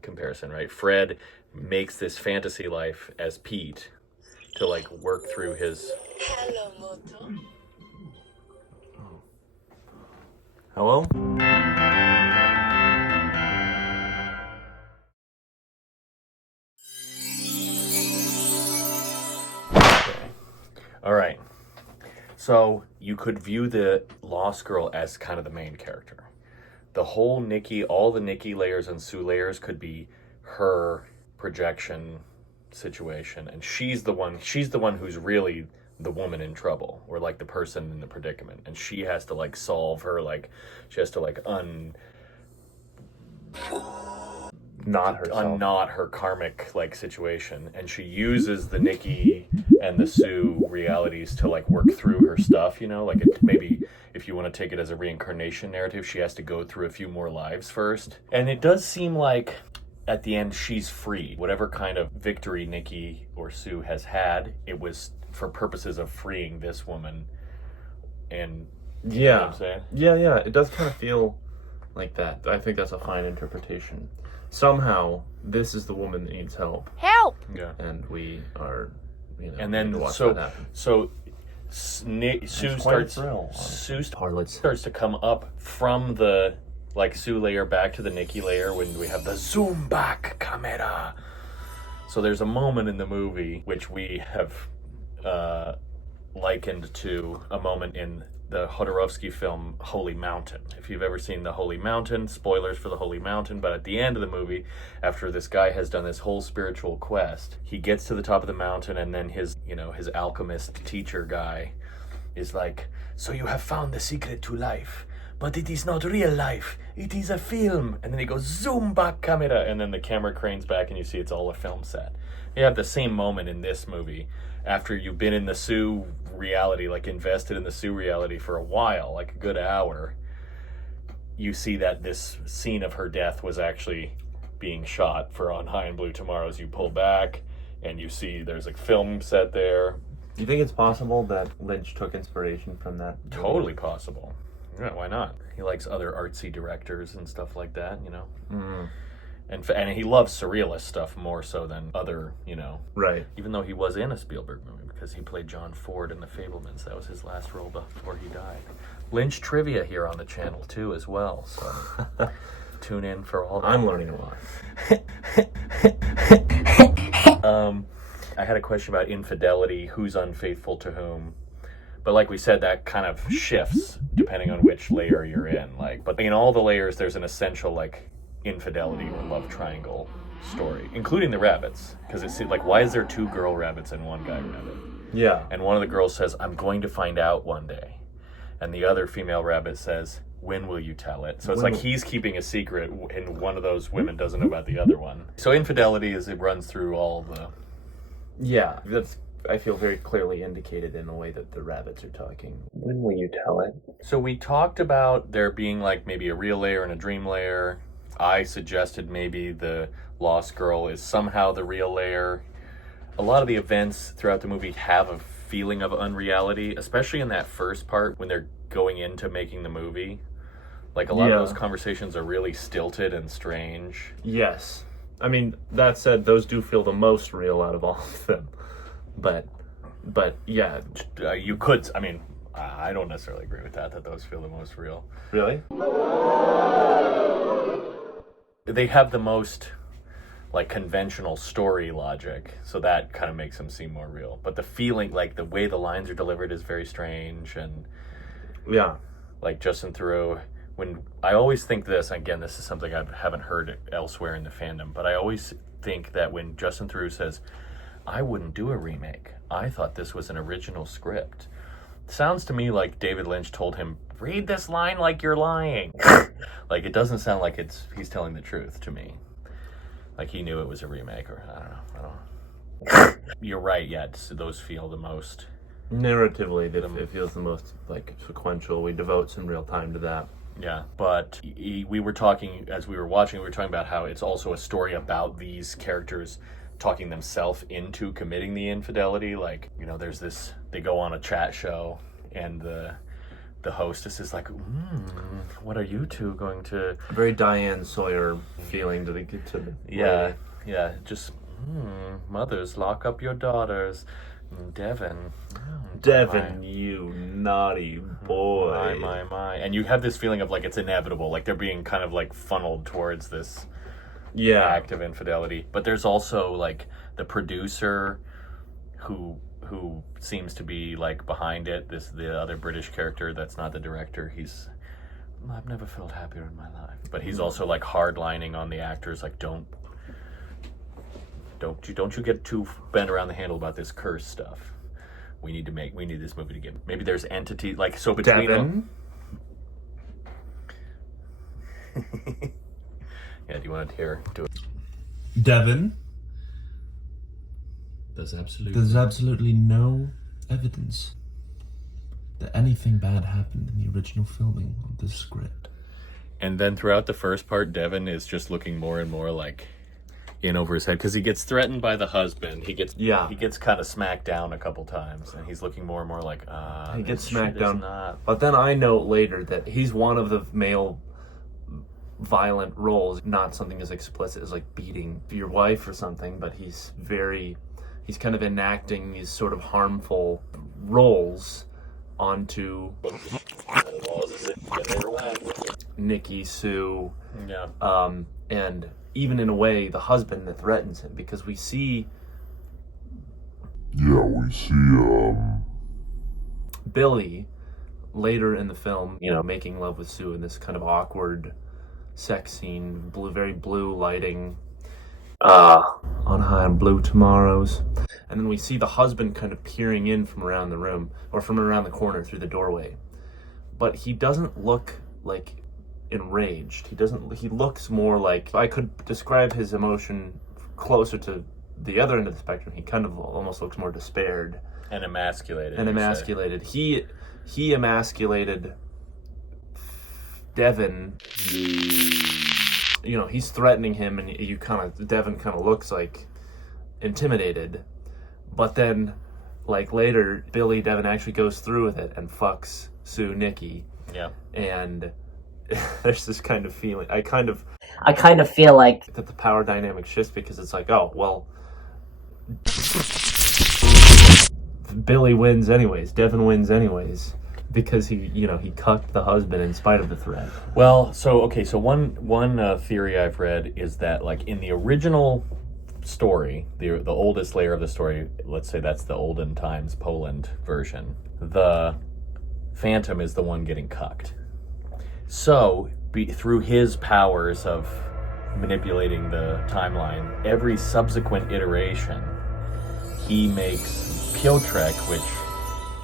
comparison, right? Fred makes this fantasy life as Pete to like work through his... Hello, Moto. Hello? All right. So you could view the Lost Girl as kind of the main character. The whole Nikki, all the Nikki layers and Sue layers could be her projection situation, and she's the one who's really the woman in trouble, or like the person in the predicament, and she has to like solve her, like she has to like unknot her karmic like situation, and she uses the Nikki and the Sue realities to like work through her stuff, you know, like it, maybe if you want to take it as a reincarnation narrative, she has to go through a few more lives first. And it does seem like at the end she's free. Whatever kind of victory Nikki or Sue has had, it was for purposes of freeing this woman. And you know what I'm saying? Yeah, it does kind of feel like that. I think that's a fine interpretation. Somehow, this is the woman that needs help. Help! Yeah. And we are, you know, And then watch that happen. Sue starts to come up from the like Sue layer back to the Nikki layer when we have the zoom back camera. So there's a moment in the movie which we have likened to a moment in the Jodorowsky film Holy Mountain. If you've ever seen the Holy Mountain, spoilers for the Holy Mountain, but at the end of the movie, after this guy has done this whole spiritual quest, he gets to the top of the mountain, and then his alchemist teacher guy is like, so you have found the secret to life, but it is not real life, it is a film. And then he goes, zoom back camera, and then the camera cranes back and you see it's all a film set. You have the same moment in this movie. After you've been in the Sue reality, like invested in the Sue reality for a while, like a good hour, you see that this scene of her death was actually being shot for On High and Blue Tomorrows. You pull back and you see there's a film set there. Do you think it's possible that Lynch took inspiration from that? Totally possible. Yeah, why not? He likes other artsy directors and stuff like that, you know? Mm. And he loves surrealist stuff more so than other, you know. Right. Even though he was in a Spielberg movie because he played John Ford in The Fabelmans. That was his last role before he died. Lynch trivia here on the channel too as well. So tune in for all that. I'm learning a lot. I had a question about infidelity, who's unfaithful to whom. But like we said, that kind of shifts depending on which layer you're in. Like, but in all the layers, there's an essential like infidelity or love triangle story, including the rabbits, because it's like, why is there two girl rabbits and one guy rabbit? Yeah. And one of the girls says, I'm going to find out one day, and the other female rabbit says, when will you tell it? So it's like he's keeping a secret and one of those women doesn't know about the other one. So infidelity is, it runs through all the... Yeah, that's, I feel, very clearly indicated in the way that the rabbits are talking. When will you tell it? So we talked about there being like maybe a real layer and a dream layer. I suggested maybe the Lost Girl is somehow the real layer. A lot of the events throughout the movie have a feeling of unreality, especially in that first part when they're going into making the movie. Like, a lot of those conversations are really stilted and strange. Yes. I mean, that said, those do feel the most real out of all of them. But yeah. You could, I mean, I don't necessarily agree with that those feel the most real. Really? They have the most, like, conventional story logic, so that kind of makes them seem more real. But the feeling, like, the way the lines are delivered is very strange, and... Yeah. Like, Justin Theroux... When I always think this, again, this is something I haven't heard elsewhere in the fandom, but I always think that when Justin Theroux says, I wouldn't do a remake, I thought this was an original script. Sounds to me like David Lynch told him, read this line like you're lying. Like, it doesn't sound like he's telling the truth to me. Like, he knew it was a remake, or I don't know. You're right, those feel the most... Narratively, it feels the most, like, sequential. We devote some real time to that. Yeah, but we were talking, as we were watching, we were talking about how it's also a story about these characters talking themselves into committing the infidelity. Like, you know, there's this, they go on a chat show, and the hostess is like, what are you two going to... A very Diane Sawyer feeling to the... Yeah, just, mothers, lock up your daughters. Devon, you naughty boy. My. And you have this feeling of, like, it's inevitable. Like, they're being kind of, like, funneled towards this act of infidelity. But there's also, like, the producer who seems to be, like, behind it. The other British character that's not the director. I've never felt happier in my life. But he's also, like, hardlining on the actors. Like, don't you get too bent around the handle about this curse stuff. We need this movie to get... Maybe there's entity, like, so between Devon? Yeah, do you want to do it? Devon? There's absolutely no evidence that anything bad happened in the original filming of this script. And then throughout the first part, Devon is just looking more and more like... in over his head, because he gets threatened by the husband. He gets kind of smacked down a couple times, and he's looking more and more like, he gets smacked down. But then I note later that he's one of the male violent roles, not something as explicit as, like, beating your wife or something, but he's kind of enacting these sort of harmful roles onto Nikki, Sue, and even in a way, the husband that threatens him, because we see... Yeah, we see, Billy, later in the film, you know, making love with Sue in this kind of awkward sex scene, very blue lighting, on high and blue tomorrows. And then we see the husband kind of peering in from around the room, or from around the corner through the doorway. But he doesn't look, like, enraged. He looks more like... I could describe his emotion closer to the other end of the spectrum. He kind of almost looks more despaired. And emasculated. He emasculated Devon. You know, he's threatening him, and Devon kind of looks, like, intimidated. But then, like, later, Devon actually goes through with it and fucks Sue Nikki. Yeah. And there's this kind of feeling. I kind of feel like that the power dynamic shifts, because it's like, oh, well, Billy wins anyways. Devon wins anyways, because he cucked the husband in spite of the threat. Well, so one theory I've read is that, like, in the original story, the oldest layer of the story, let's say that's the olden times Poland version, the Phantom is the one getting cucked. So, through his powers of manipulating the timeline, every subsequent iteration, he makes Piotrek, which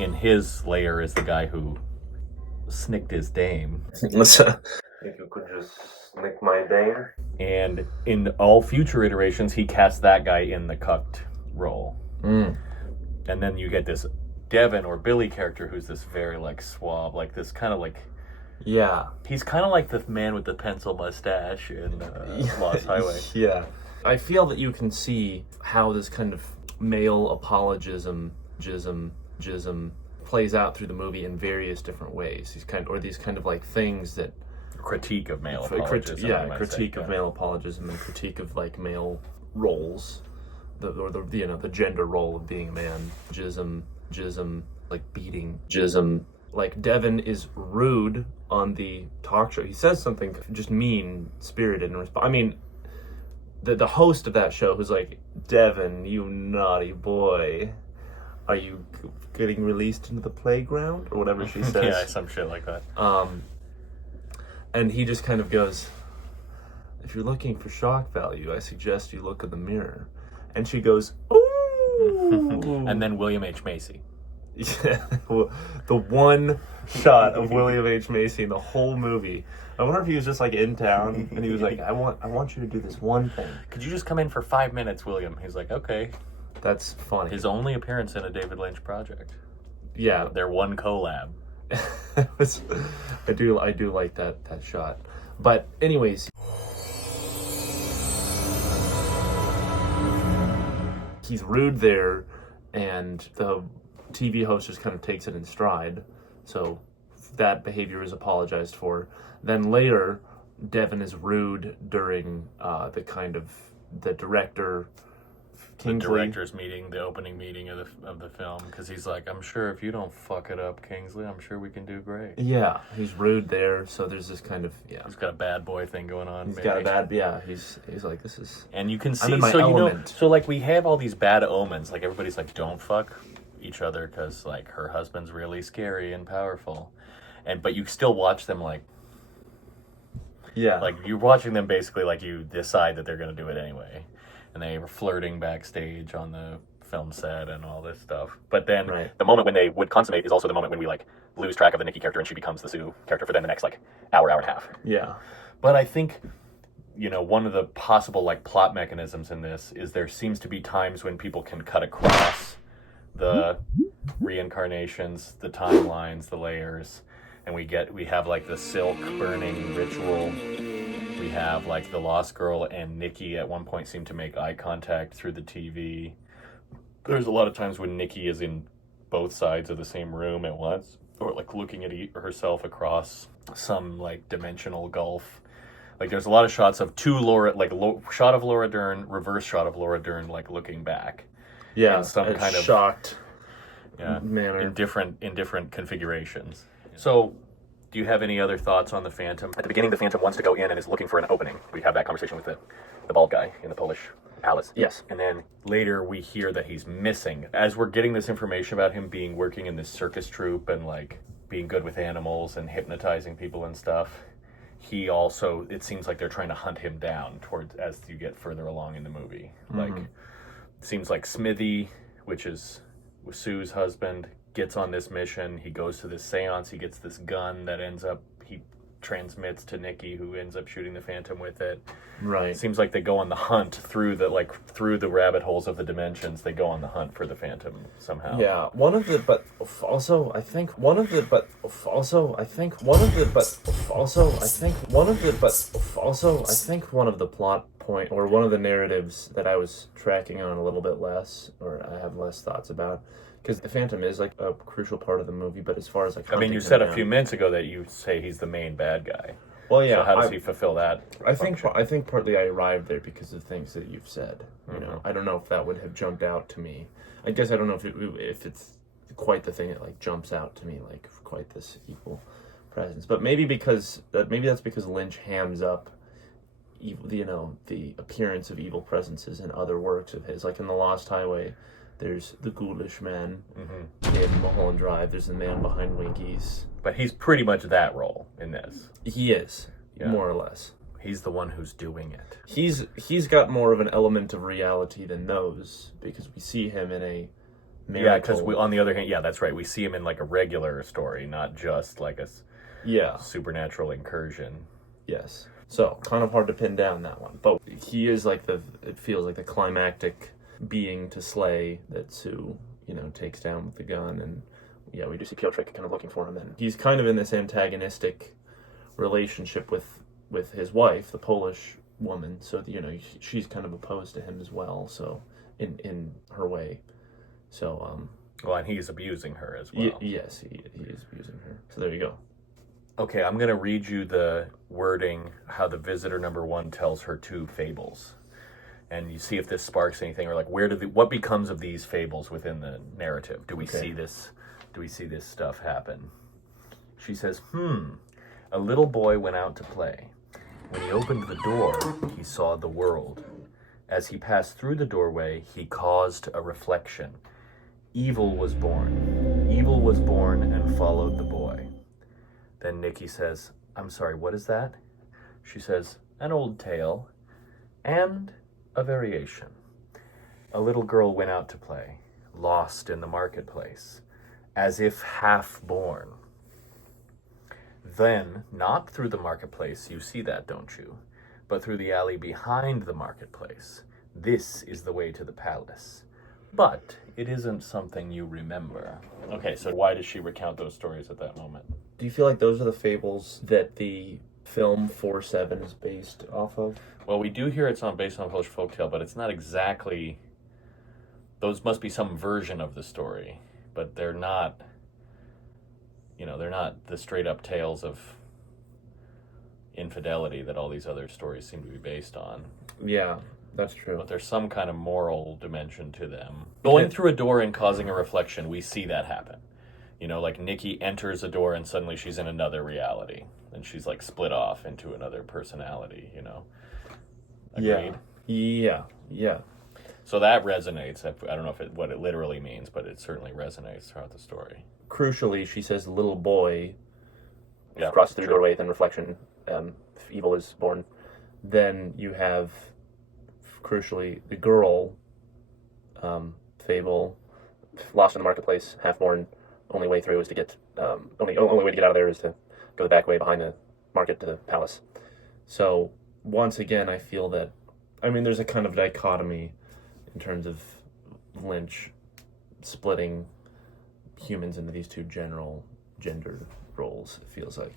in his layer is the guy who snicked his dame. Think you could just snick my dame? And in all future iterations, he casts that guy in the cucked role. And then you get this Devon or Billy character who's this very, like, suave, like this kind of, like... Yeah. He's kind of like the man with the pencil mustache in Lost Highway. Yeah. I feel that you can see how this kind of male apologism jism plays out through the movie in various different ways. These kind of like things that critique of male apologism. Critique of male apologism and critique of like male roles, the gender role of being a man. Jism, like beating. Jism, like Devon is rude on the talk show. He says something just mean-spirited in response. I mean, the host of that show who's like, Devon, you naughty boy, are you getting released into the playground? Or whatever she says. Yeah, some shit like that. And he just kind of goes, if you're looking for shock value, I suggest you look in the mirror. And she goes, ooh! And then William H. Macy. Yeah, the one shot of William H. Macy in the whole movie. I wonder if he was just like in town and he was like, I want you to do this one thing. Could you just come in for 5 minutes, William? He's like, okay. That's funny. His only appearance in a David Lynch project. Yeah. Their one collab. I do like that shot. But anyways, he's rude there, and the TV host just kind of takes it in stride. So that behavior is apologized for. Then later, Devon is rude during the director, Kingsley. The director's meeting, the opening meeting of the film, because he's like, I'm sure if you don't fuck it up, Kingsley, I'm sure we can do great. Yeah, he's rude there, so there's this kind of, He's got a bad boy thing going on. He's like, this is... And you can see, I'm in my element. So like we have all these bad omens, like everybody's like, don't fuck each other, because like her husband's really scary and powerful. But you still watch them like... Yeah. Like you're watching them basically like you decide that they're going to do it anyway. And they were flirting backstage on the film set and all this stuff. But then the moment when they would consummate is also the moment when we like lose track of the Nikki character and she becomes the Sue character for then the next like hour and a half. Yeah. But I think, one of the possible like plot mechanisms in this is there seems to be times when people can cut across the reincarnations, the timelines, the layers, and we have like the silk burning ritual. We have like the Lost Girl and Nikki at one point seem to make eye contact through the TV. There's a lot of times when Nikki is in both sides of the same room at once, or like looking at herself across some like dimensional gulf. Like there's a lot of shots of shot of Laura Dern, reverse shot of Laura Dern, like looking back. Yeah, in some kind of shocked manner in different configurations. So, do you have any other thoughts on the Phantom? At the beginning, the Phantom wants to go in and is looking for an opening. We have that conversation with the bald guy in the Polish palace. Yes. And then later we hear that he's missing. As we're getting this information about him working in this circus troupe and like being good with animals and hypnotizing people and stuff, he also, it seems like they're trying to hunt him down as you get further along in the movie. Mm-hmm. Like, it seems like Smithy, which is Sue's husband, gets on this mission. He goes to this seance. He gets this gun that he transmits to Nikki, who ends up shooting the Phantom with it. Right. It seems like they go on the hunt through the rabbit holes of the dimensions. They go on the hunt for the Phantom somehow. Yeah. One of the plot point, or one of the narratives that I was tracking on a little bit less, or I have less thoughts about, because the Phantom is like a crucial part of the movie, but as far as like, I mean, you said a few minutes ago that you say he's the main bad guy. Well, yeah. So how does he fulfill that? I think partly I arrived there because of things that you've said. You know, I don't know if that would have jumped out to me. I guess I don't know if it's quite the thing that like jumps out to me, like quite this equal presence. But maybe that's because Lynch hams up evil, the appearance of evil presences in other works of his, like in The Lost Highway. There's the ghoulish man in Mulholland Drive. There's the man behind Winkies. But he's pretty much that role in this. He is, more or less. He's the one who's doing it. He's got more of an element of reality than those, because we see him in a miracle. Yeah, because on the other hand, that's right. We see him in like a regular story, not just like a supernatural incursion. Yes. So, kind of hard to pin down that one. But he is like it feels like the climactic being to slay that Sue, takes down with the gun. And we do see Piotrek kind of looking for him. And he's kind of in this antagonistic relationship with his wife, the Polish woman. So, she's kind of opposed to him as well. So, in her way. So, Well, and he's abusing her as well. Yes, he is abusing her. So there you go. Okay, I'm going to read you the wording, how the visitor number 1 tells her 2 fables. And you see if this sparks anything, or like what becomes of these fables within the narrative? Do we see this stuff happen? She says, a little boy went out to play. When he opened the door, he saw the world. As he passed through the doorway, he caused a reflection. Evil was born. Evil was born and followed the boy. Then Nikki says, I'm sorry, what is that? She says, an old tale and a variation. A little girl went out to play, lost in the marketplace, as if half born. Then, not through the marketplace, you see that, don't you? But through the alley behind the marketplace. This is the way to the palace. But it isn't something you remember. Okay, so why does she recount those stories at that moment? Do you feel like those are the fables that the film 4-7 is based off of? Well, we do hear it's based on a Polish folktale, but it's not exactly... Those must be some version of the story, but they're not... they're not the straight-up tales of infidelity that all these other stories seem to be based on. Yeah, that's true. But there's some kind of moral dimension to them. Going through a door and causing a reflection, we see that happen. Like Nikki enters a door and suddenly she's in another reality. And she's like split off into another personality, Agreed? Yeah. So that resonates. I don't know what it literally means, but it certainly resonates throughout the story. Crucially, she says the little boy crosses through the doorway, then reflection, evil is born. Then you have, crucially, the girl, fable, lost in the marketplace, half born. Only way through is to get, only way to get out of there is to go the back way behind the market to the palace. So, once again, I feel that, there's a kind of dichotomy in terms of Lynch splitting humans into these two general gender roles. It feels like,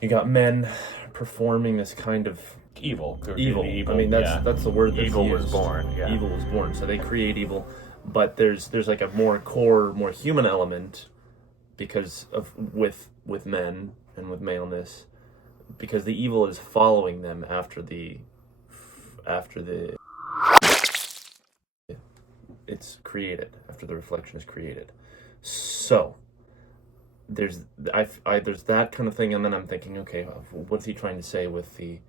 you got men performing this kind of Evil. That's the word that's evil used. Was born. Yeah. Evil was born. So they create evil, but there's like a more core, more human element because of with men and with maleness, because the evil is following them after it's created, after the reflection is created. So there's that kind of thing, and then I'm thinking, okay, what's he trying to say with the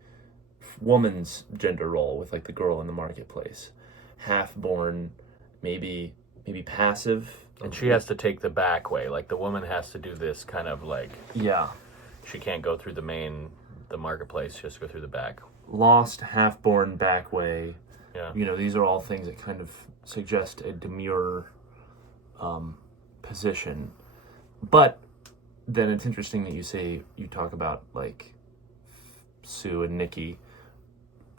woman's gender role, with like the girl in the marketplace, half-born, maybe passive, and she has to take the back way. Like the woman has to do this kind of like she can't go through the marketplace. She has to go through the back. Lost, half-born, back way. Yeah. These are all things that kind of suggest a demure position. But then it's interesting that you talk about like Sue and Nikki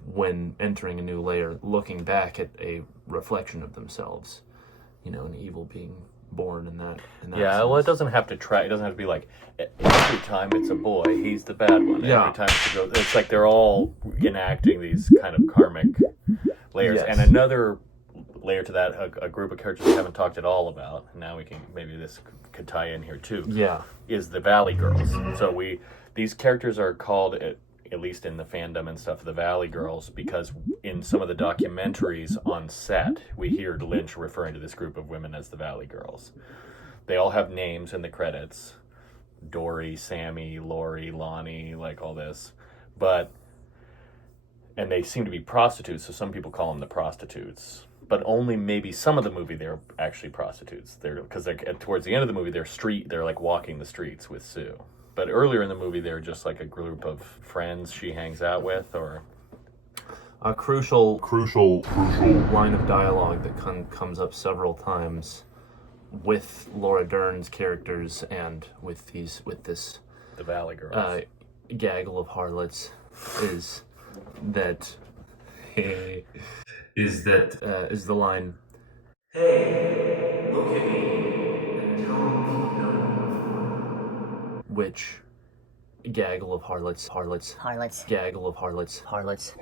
when entering a new layer, looking back at a reflection of themselves, an evil being born in that sense. Well, it doesn't have to try. It doesn't have to be like every time it's a boy, he's the bad one. Yeah. Every time it's a girl, it's like they're all enacting these kind of karmic layers. Yes. And another layer to that, a group of characters we haven't talked at all about. Now maybe this could tie in here too. Yeah. Is the Valley Girls. So these characters are called, at least in the fandom and stuff, the Valley Girls, because in some of the documentaries on set, we hear Lynch referring to this group of women as the Valley Girls. They all have names in the credits. Dory, Sammy, Lori, Lonnie, like all this. And they seem to be prostitutes, so some people call them the prostitutes. But only maybe some of the movie they're actually prostitutes. Because towards the end of the movie, they're like walking the streets with Sue. But earlier in the movie, they're just like a group of friends she hangs out with, or... A crucial line of dialogue that comes up several times with Laura Dern's characters and with this the Valley Girls. Gaggle of harlots is the line, "Hey, look at me and tell me if you know before." Which gaggle of harlots, gaggle of harlots. Harlots.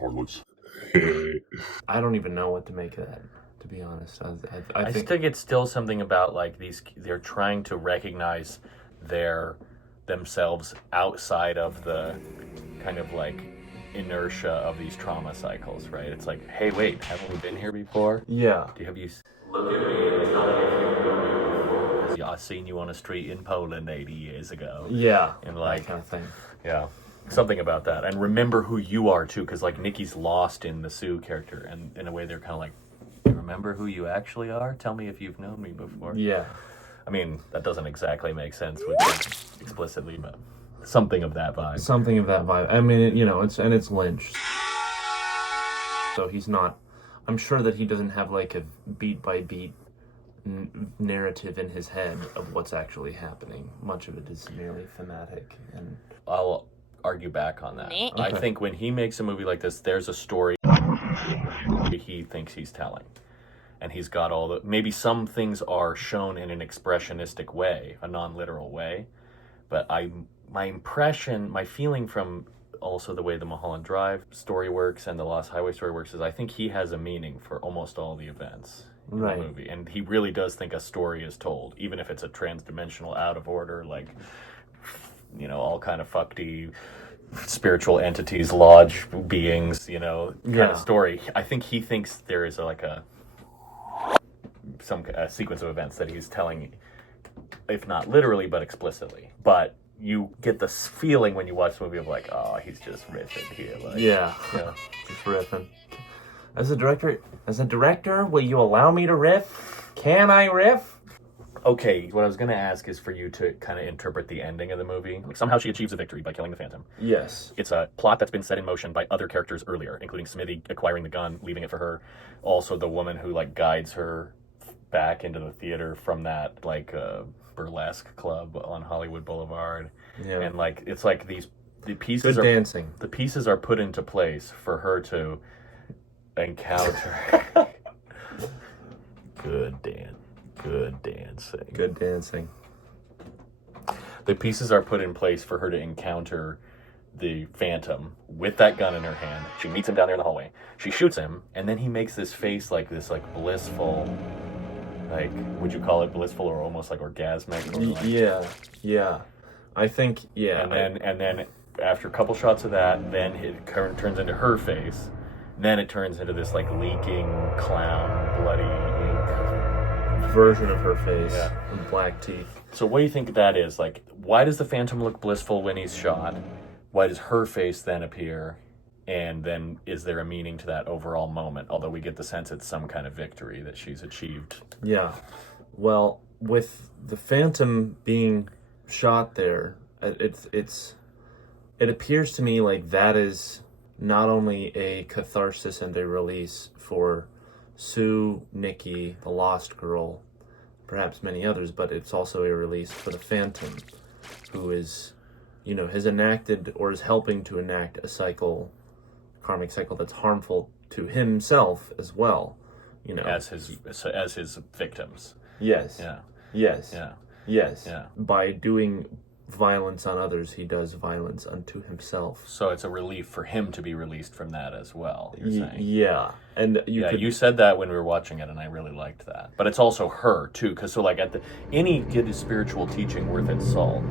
I don't even know what to make of that, to be honest. I think it's still something about like they're trying to recognize themselves outside of the kind of like inertia of these trauma cycles, right? It's like, hey, wait, haven't we been here before? Yeah. Have you look at me and tell me if you've known me before? Yeah, I seen you on a street in Poland 80 years ago. Yeah. And like that kind of thing. Yeah. Something about that. And remember who you are too, because like Nikki's lost in the Sue character, and in a way they're kind of like, remember who you actually are? Tell me if you've known me before. Yeah. I mean, that doesn't exactly make sense with explicitly, but something of that vibe. Something of that vibe. I mean, it's Lynch. So he's not, I'm sure that he doesn't have like a beat by beat narrative in his head of what's actually happening. Much of it is merely thematic. And I'll argue back on that. Okay. I think when he makes a movie like this, there's a story he thinks he's telling. And he's got maybe some things are shown in an expressionistic way, a non-literal way. But my feeling from also the way the Mulholland Drive story works and the Lost Highway story works is I think he has a meaning for almost all the events in the movie. And he really does think a story is told, even if it's a trans-dimensional, out of order, like, all kind of fuckedy spiritual entities, lodge beings, kind of story. I think he thinks there is a sequence of events that he's telling, if not literally, but explicitly. But you get this feeling when you watch the movie of like, oh, he's just riffing here. Like, yeah, just riffing. As a director, will you allow me to riff? Can I riff? Okay, what I was going to ask is for you to kind of interpret the ending of the movie. Like, somehow she achieves a victory by killing the Phantom. Yes. It's a plot that's been set in motion by other characters earlier, including Smithy acquiring the gun, leaving it for her. Also, the woman who guides her back into the theater from that burlesque club on Hollywood Boulevard. Yeah. And it's like the pieces Good dancing. The pieces are put into place for her to encounter. Good dancing. The pieces are put in place for her to encounter the Phantom with that gun in her hand. She meets him down there in the hallway. She shoots him, and then he makes this face like this, blissful, would you call it blissful or almost orgasmic? Or Yeah. I think, yeah. And then after a couple shots of that, then it turns into her face. Then it turns into this leaking clown, bloody ink version of her face with black teeth. So what do you think that is? Why does the Phantom look blissful when he's shot? Why does her face then appear? And then is there a meaning to that overall moment? Although we get the sense it's some kind of victory that she's achieved. Yeah. Well, with the Phantom being shot there, it appears to me like that is not only a catharsis and a release for Sue, Nikki, the Lost Girl, perhaps many others, but it's also a release for the Phantom, who is, has enacted or is helping to enact a karmic cycle that's harmful to himself as well, as his victims. Yes. Yeah. Yes. Yeah. Yes. Yeah. By doing violence on others, he does violence unto himself. So it's a relief for him to be released from that as well, you're saying. Yeah. And you said that when we were watching it, and I really liked that. But it's also her, too, because any good spiritual teaching worth its salt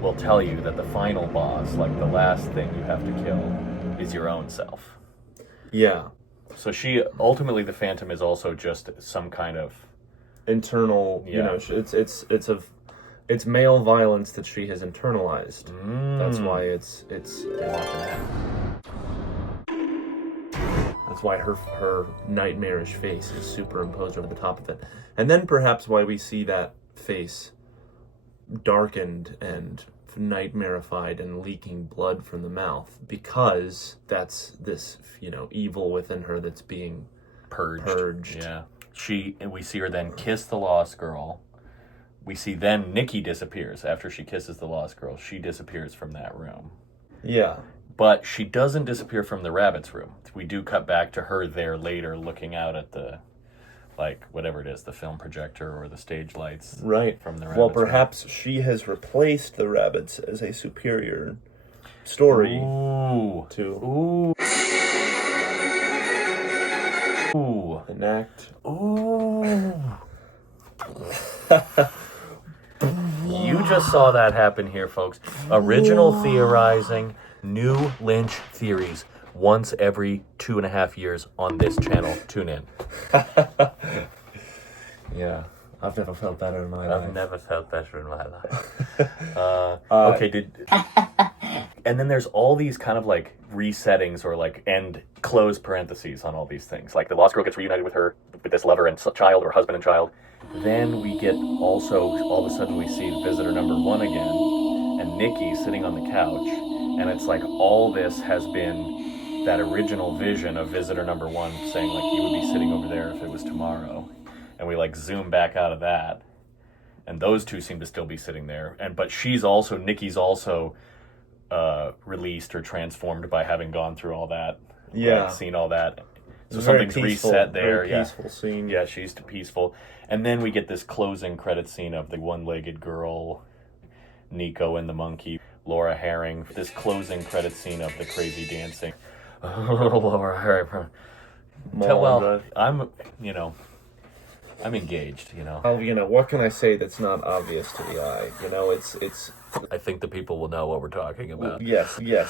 will tell you that the final boss, the last thing you have to kill, is your own self. Yeah. So ultimately the Phantom is also just some kind of internal, it's male violence that she has internalized. That's why it's that's why her nightmarish face is superimposed over the top of it. And then perhaps why we see that face darkened and nightmarified and leaking blood from the mouth, because that's this, evil within her that's being purged. Yeah. We see her then kiss the Lost Girl. We see then Nikki disappears after she kisses the Lost Girl. She disappears from that room. Yeah. But she doesn't disappear from the rabbit's room. We do cut back to her there later looking out at the, whatever it is, the film projector or the stage lights. Right. From the rabbit's room. Well, perhaps she has replaced the rabbits as a superior story. Ooh. To... Ooh. Ooh. enact. Ooh. You just saw that happen here, folks. Original theorizing, new Lynch theories. Once every 2.5 years on this channel. Tune in. Yeah, I've never felt better in my life. I've never felt better in my life. Okay, and then there's all these kind of like resettings or like end close parentheses on all these things. Like the lost girl gets reunited with this lover and child, or husband and child. Then we get also, all of a sudden we see visitor number 1 again, and Nikki sitting on the couch, and it's like all this has been that original vision of visitor number 1 saying like he would be sitting over there if it was tomorrow. And we like zoom back out of that, and those two seem to still be sitting there. But Nikki's also released or transformed by having gone through all that. Yeah. Like, seen all that. So Very something's peaceful, reset there. very peaceful scene. Yeah, she's peaceful. And then we get this closing credit scene of the one-legged girl, Nico and the monkey, Laura Herring. This closing credit scene of the crazy dancing. Laura Herring. Well, I'm engaged, Well, what can I say that's not obvious to the eye? It's. I think the people will know what we're talking about. Yes. Yeah,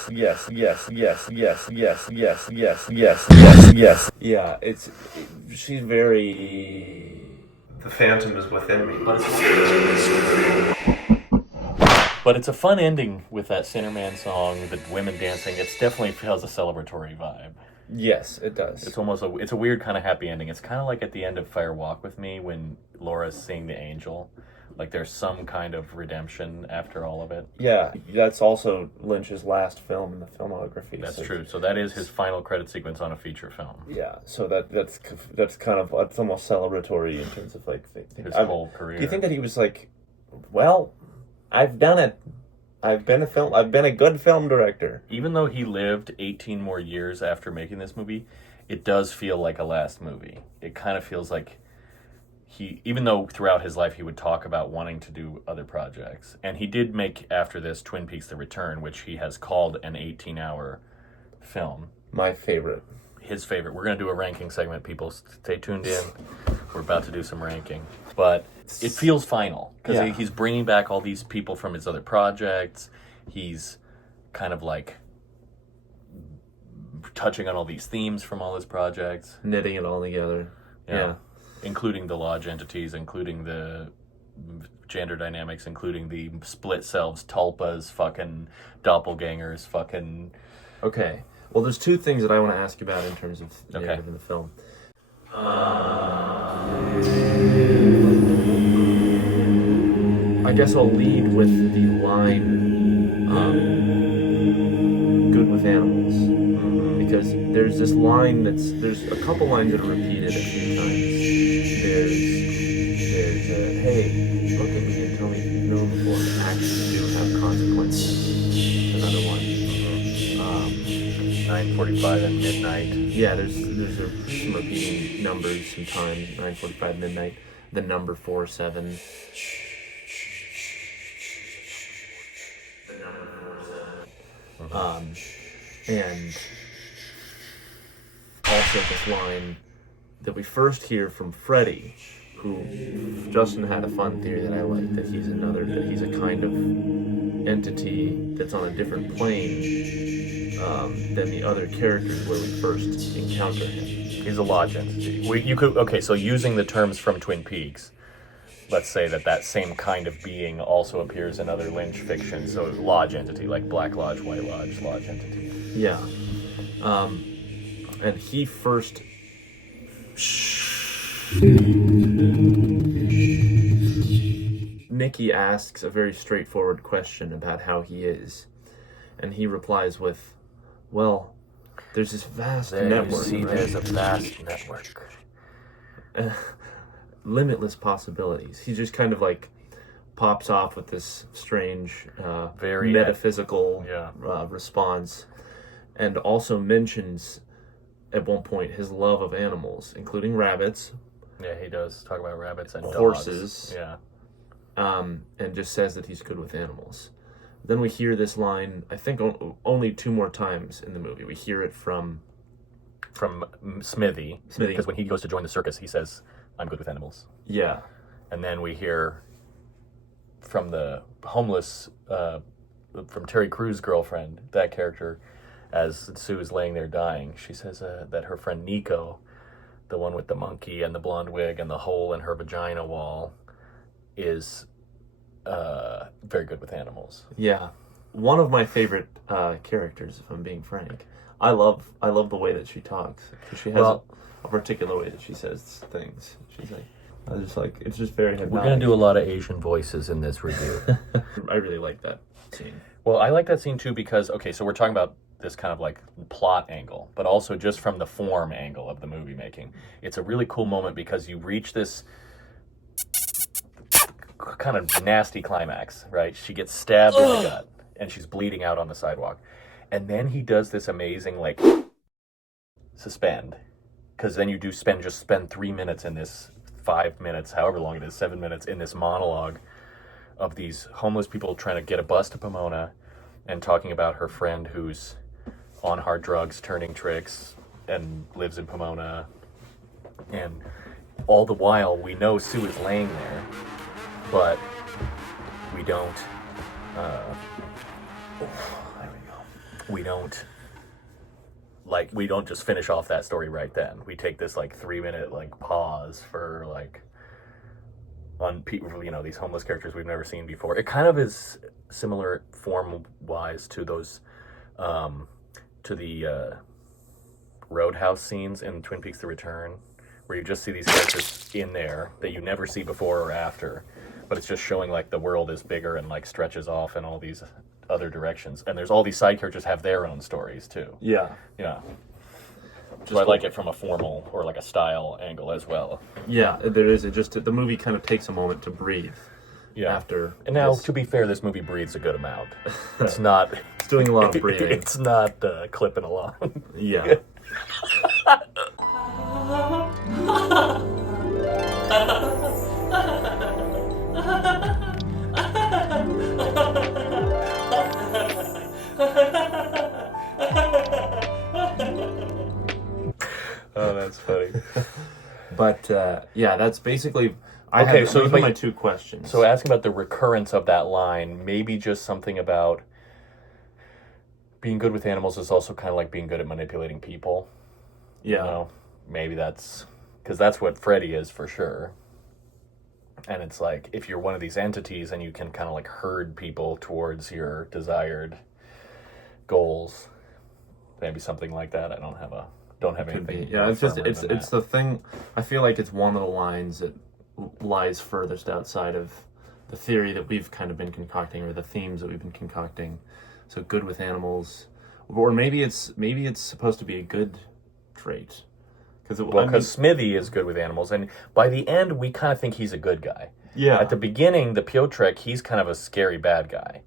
she's very. The phantom is within me. But it's a fun ending with that Sinnerman song, the women dancing. It definitely has a celebratory vibe. Yes, it does. It's a weird kind of happy ending. It's kind of like at the end of Fire Walk with Me when Laura's seeing the angel. Like there's some kind of redemption after all of it. Yeah, that's also Lynch's last film in the filmography. That's true. So that is his final credit sequence on a feature film. Yeah, so that's kind of, it's almost celebratory in terms of like his whole career. Do you think that he was like, well, I've done it. I've been a good film director. Even though he lived 18 more years after making this movie, it does feel like a last movie. It kind of feels like even though throughout his life he would talk about wanting to do other projects, and he did make after this Twin Peaks: The Return, which he has called an 18-hour film. My favorite. His favorite. We're going to do a ranking segment, people. Stay tuned in. We're about to do some ranking. But it feels final, because he's bringing back all these people from his other projects. He's kind of like touching on all these themes from all his projects. Knitting it all together. Yeah. Including the lodge entities, including the gender dynamics, including the split selves, tulpas, fucking doppelgangers, fucking... Okay. Well, there's two things that I want to ask you about in terms of narrative in the film. I guess I'll lead with the line, good with animals. Because there's this line there's a couple lines that are repeated a few times. There's hey, look at me and tell me if you've known before that actions do have consequences. Another one. 9:45 at midnight. Yeah, there's some repeating numbers and time. 9:45 midnight. The number 47. The number 47. And also this line that we first hear from Freddy, who Justin had a fun theory that I like, that he's a kind of entity that's on a different plane than the other characters where we first encounter him. He's a lodge entity. So using the terms from Twin Peaks, let's say that same kind of being also appears in other Lynch fiction. So lodge entity, like Black Lodge, White Lodge, lodge entity. Yeah. And he first... Nikki asks a very straightforward question about how he is. And he replies with, well, there's this vast network. There's a vast network. Limitless possibilities. He just kind of like pops off with this strange, very metaphysical response. And also mentions at one point his love of animals, including rabbits. Yeah, he does talk about rabbits and horses. Dogs. Yeah. And just says that he's good with animals. Then we hear this line, I think only two more times in the movie. We hear it from Smithy. Smithy. Because when he goes to join the circus, he says, "I'm good with animals." Yeah. And then we hear from the homeless, from Terry Crews' girlfriend, that character, as Sue is laying there dying, she says that her friend Nico, the one with the monkey and the blonde wig and the hole in her vagina wall, is very good with animals. Yeah. One of my favorite characters, if I'm being frank. I love the way that she talks. 'Cause she has a particular way that she says things. She's like, I just like, it's just very hypnotic. We're going to do a lot of Asian voices in this review. I really like that scene. Well, I like that scene too because, okay, so we're talking about this kind of like plot angle, but also just from the form angle of the movie making. It's a really cool moment because you reach this kind of nasty climax, right? She gets stabbed in the gut and she's bleeding out on the sidewalk. And then he does this amazing, like, suspend. Because then you do spend 3 minutes in this, 5 minutes, however long it is, 7 minutes, in this monologue of these homeless people trying to get a bus to Pomona and talking about her friend who's on hard drugs, turning tricks, and lives in Pomona. And all the while, we know Sue is laying there, but we don't... we don't just finish off that story right then. We take this 3 minute pause for on people, these homeless characters we've never seen before. It kind of is similar form wise to those to the Roadhouse scenes in Twin Peaks: The Return, where you just see these characters in there that you never see before or after, but it's just showing the world is bigger and stretches off in all these other directions, and there's all these side characters have their own stories too. Yeah. So I like it from a formal or a style angle as well. Yeah, there is. The movie kind of takes a moment to breathe. Yeah. After. And now, to be fair, this movie breathes a good amount. It's not. It's doing a lot of breathing. It's not clipping along. Yeah. Oh, that's funny. But that's basically. Those are my two questions. So asking about the recurrence of that line, maybe just something about being good with animals is also kind of like being good at manipulating people. Yeah. Maybe that's because that's what Freddy is for sure. And it's if you're one of these entities and you can kind of herd people towards your desired goals, maybe something like that. I don't have anything. Yeah, it's the thing. I feel like it's one of the lines that lies furthest outside of the theory that we've kind of been concocting, or the themes that we've been concocting. So good with animals, or maybe it's supposed to be a good trait. Because Smithy is good with animals, and by the end we kind of think he's a good guy. Yeah. At the beginning, the Piotrek, he's kind of a scary bad guy.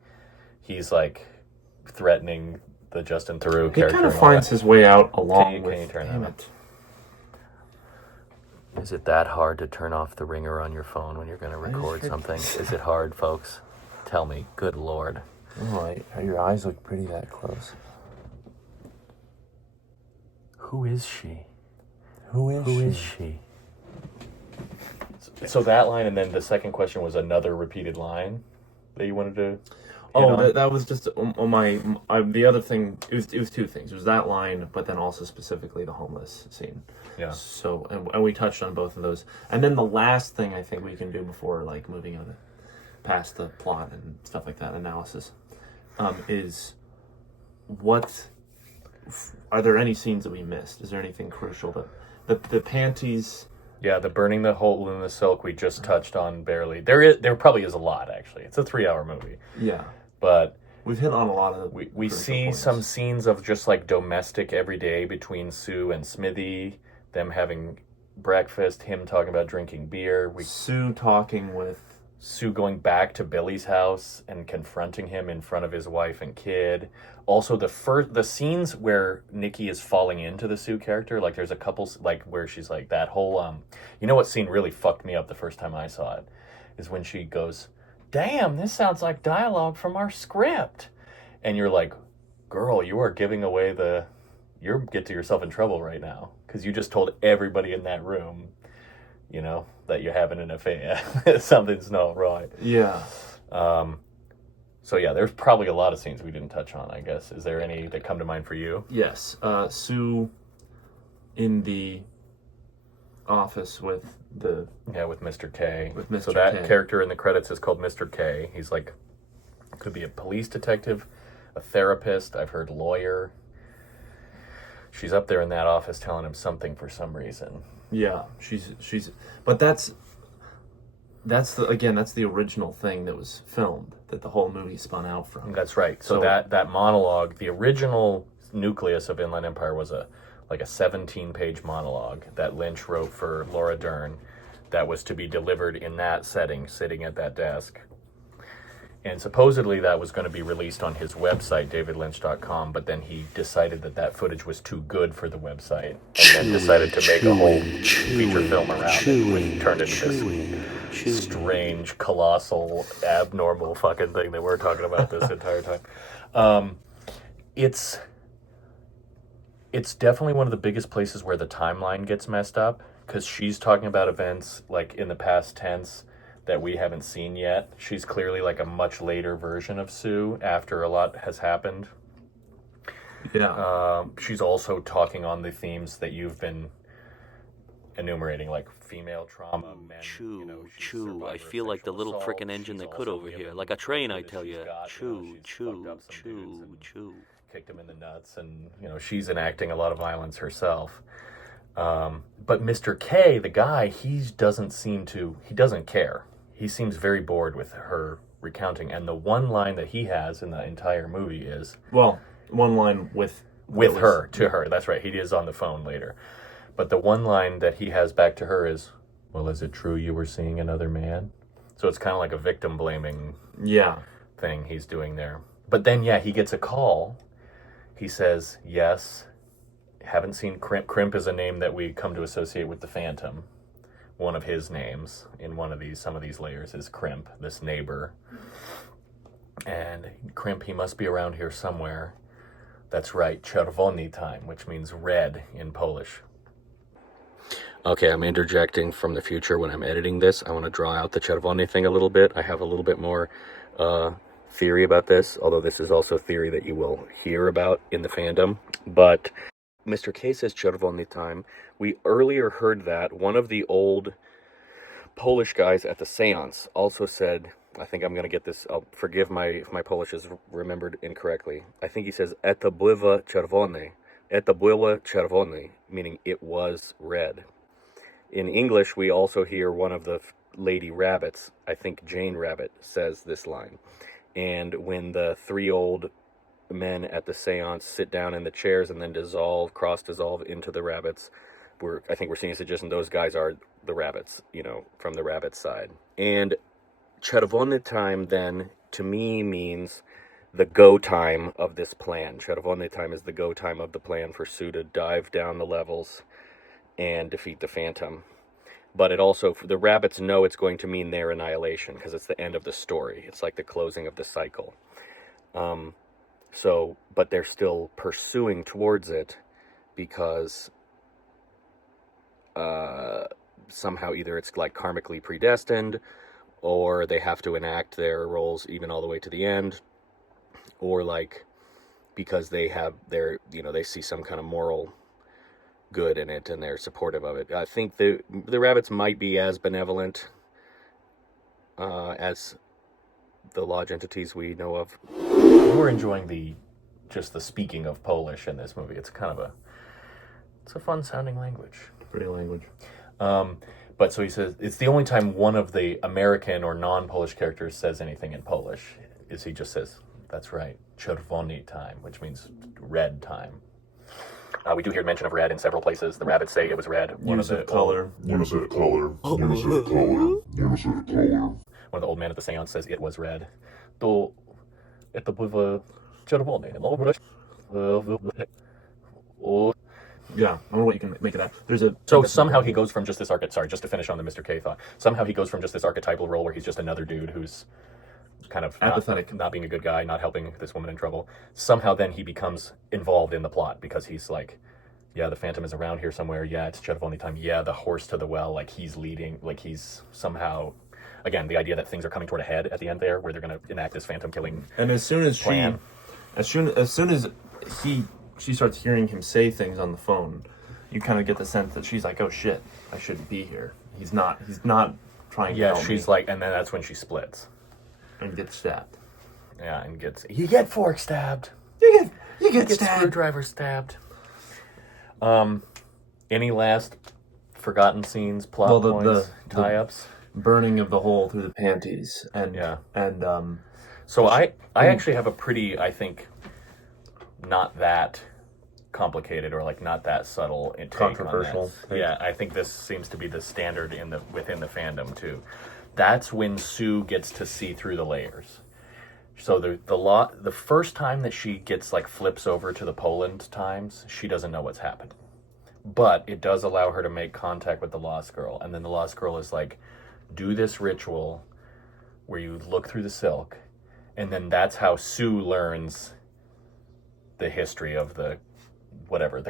He's threatening the Justin Theroux character. He kind of finds his way out along with. Can you turn damn that it. Is it that hard to turn off the ringer on your phone when you're going to record something? Is it hard, folks? Tell me. Good Lord. Oh, your eyes look pretty that close. Who is she? Who is she? So that line, and then the second question was another repeated line that you wanted to. That was just on my. The other thing, it was two things. It was that line, but then also specifically the homeless scene. Yeah. So and we touched on both of those, and then the last thing I think we can do before moving on past the plot and stuff like that analysis, is what are there any scenes that we missed? Is there anything crucial that the panties? Yeah, the burning the hole in the silk we just touched on barely. There probably is a lot actually. It's a 3-hour movie. Yeah. But we've hit on a lot of we see points. Some scenes of just domestic everyday between Sue and Smithy, them having breakfast, him talking about drinking beer. Sue talking with Sue going back to Billy's house and confronting him in front of his wife and kid. Also, the scenes where Nikki is falling into the Sue character, there's a couple where she's that whole you know what scene really fucked me up the first time I saw it is when she goes, "Damn, this sounds like dialogue from our script," and you're like, "Girl, you are giving away the you're getting yourself in trouble right now because you just told everybody in that room, you know, that you're having an affair. Something's not right. Yeah. So yeah, there's probably a lot of scenes we didn't touch on, I guess. Is there any that come to mind for you? Yes. Sue in the office with with Mr. K. With Mr. So that K. character in the credits is called Mr. K. He's like, could be a police detective, a therapist, I've heard lawyer. She's up there in that office telling him something for some reason. Yeah, she's but that's the original thing that was filmed, that the whole movie spun out from. That's right. So that monologue, the original nucleus of Inland Empire was a 17-page monologue that Lynch wrote for Laura Dern that was to be delivered in that setting, sitting at that desk. And supposedly that was going to be released on his website, davidlynch.com, but then he decided that footage was too good for the website, and then decided to make a whole feature film around it, which turned into this strange, colossal, abnormal fucking thing that we're talking about this entire time. It's definitely one of the biggest places where the timeline gets messed up, because she's talking about events like in the past tense that we haven't seen yet. She's clearly like a much later version of Sue after a lot has happened. Yeah. She's also talking on the themes that you've been enumerating, like female trauma, men. Chew. I feel like the little frickin' engine that could over here. Like a train, I tell you. Chew. Kicked him in the nuts, and she's enacting a lot of violence herself. But Mr. K, the guy, he doesn't care. He seems very bored with her recounting, and the one line that he has in the entire movie is... Well, one line with her, to her. That's right, he is on the phone later. But the one line that he has back to her is, well, is it true you were seeing another man? So it's kind of like a victim-blaming thing he's doing there. But then, he gets a call. He says, yes, haven't seen Crimp. Crimp is a name that we come to associate with the Phantom. One of his names in some of these layers is Crimp, this neighbor. And Crimp, he must be around here somewhere. That's right, czerwony time, which means red in Polish. Okay, I'm interjecting from the future when I'm editing this. I want to draw out the czerwony thing a little bit. I have a little bit more theory about this, although this is also theory that you will hear about in the fandom. But Mr. K says czerwony time. We earlier heard that one of the old Polish guys at the seance also said, I think I'm going to get this, forgive if my Polish is remembered incorrectly. I think he says, "Eta była czerwone." Eta była czerwone, meaning it was red. In English, we also hear one of the lady rabbits, I think Jane Rabbit, says this line. And when the three old men at the seance sit down in the chairs and then cross-dissolve into the rabbits, I think we're seeing a suggestion those guys are the rabbits, from the rabbit side. And czerwony time then, to me, means the go time of this plan. Czerwony time is the go time of the plan for Sue to dive down the levels and defeat the Phantom. But it also, the rabbits know it's going to mean their annihilation because it's the end of the story. It's like the closing of the cycle. But they're still pursuing towards it because somehow either it's like karmically predestined, or they have to enact their roles even all the way to the end, or like because they have they see some kind of moral good in it and they're supportive of it. I think the rabbits might be as benevolent as the lodge entities we know of. We're enjoying the speaking of Polish in this movie. It's a fun sounding language. Pretty language. But so he says, it's the only time one of the American or non-Polish characters says anything in Polish, is he just says, that's right, czerwony time, which means red time. We do hear mention of red in several places. The rabbits say it was red. Use of color. Use of color. Use of color. Use of color. One of the old men at the seance says it was red. To это było czerwone. Yeah, I don't know what you can make of that. So somehow he goes from just this just to finish on the Mr. K thought. Somehow he goes from just this archetypal role where he's just another dude who's kind of apathetic, not being a good guy, not helping this woman in trouble. Somehow then he becomes involved in the plot because he's like, yeah, the Phantom is around here somewhere. Yeah, it's Jed of Only Time. Yeah, the horse to the well. Like he's leading. Like he's somehow, again, the idea that things are coming toward a head at the end there, where they're going to enact this Phantom killing. And as soon as plan. as soon as she starts hearing him say things on the phone, you kind of get the sense that she's like, oh shit, I shouldn't be here. He's not trying to help she's me. like, and then that's when she splits. And gets stabbed. Yeah, and you get fork stabbed. You get Get screwdriver stabbed. Any last forgotten scenes, plot points, tie-ups? Burning of the hole through the panties, and So I actually have a pretty, I think, not that complicated or like not that subtle take Controversial on this. Yeah, I think this seems to be the standard within the fandom too. That's when Sue gets to see through the layers. So the first time that she gets like flips over to the Poland times, she doesn't know what's happening. But it does allow her to make contact with the Lost Girl, and then the Lost Girl is like, do this ritual where you look through the silk, and then that's how Sue learns the history of the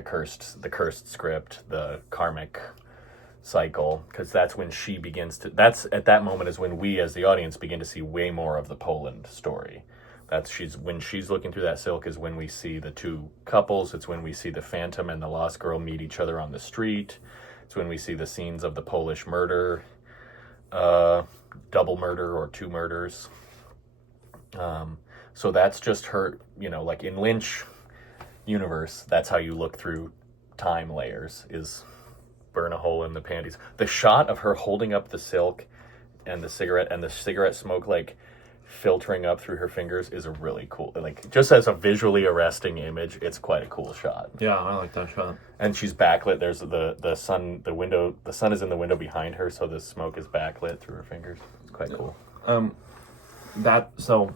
cursed script, the karmic cycle, because that's when she begins to, that's at that moment is when we as the audience begin to see way more of the Poland story. When she's looking through that silk is when we see the two couples. It's when we see the Phantom and the Lost Girl meet each other on the street. It's when we see the scenes of the Polish murder, double murder or two murders. So that's just her, like in Lynch universe, that's how you look through time layers, is burn a hole in the panties. The shot of her holding up the silk and the cigarette smoke like filtering up through her fingers is a really cool, like just as a visually arresting image, it's quite a cool shot. Yeah, I like that shot. And she's backlit. There's the sun, the sun is in the window behind her, so the smoke is backlit through her fingers. It's quite cool. So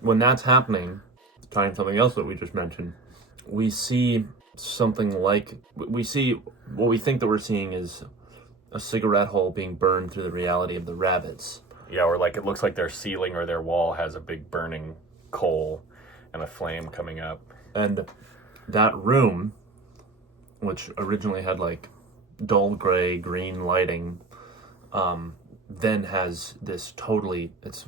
when that's happening, tying something else that we just mentioned, we see what we think that we're seeing is a cigarette hole being burned through the reality of the rabbits. Yeah, or like it looks like their ceiling or their wall has a big burning coal and a flame coming up. And that room, which originally had like dull gray, green lighting, then has this it's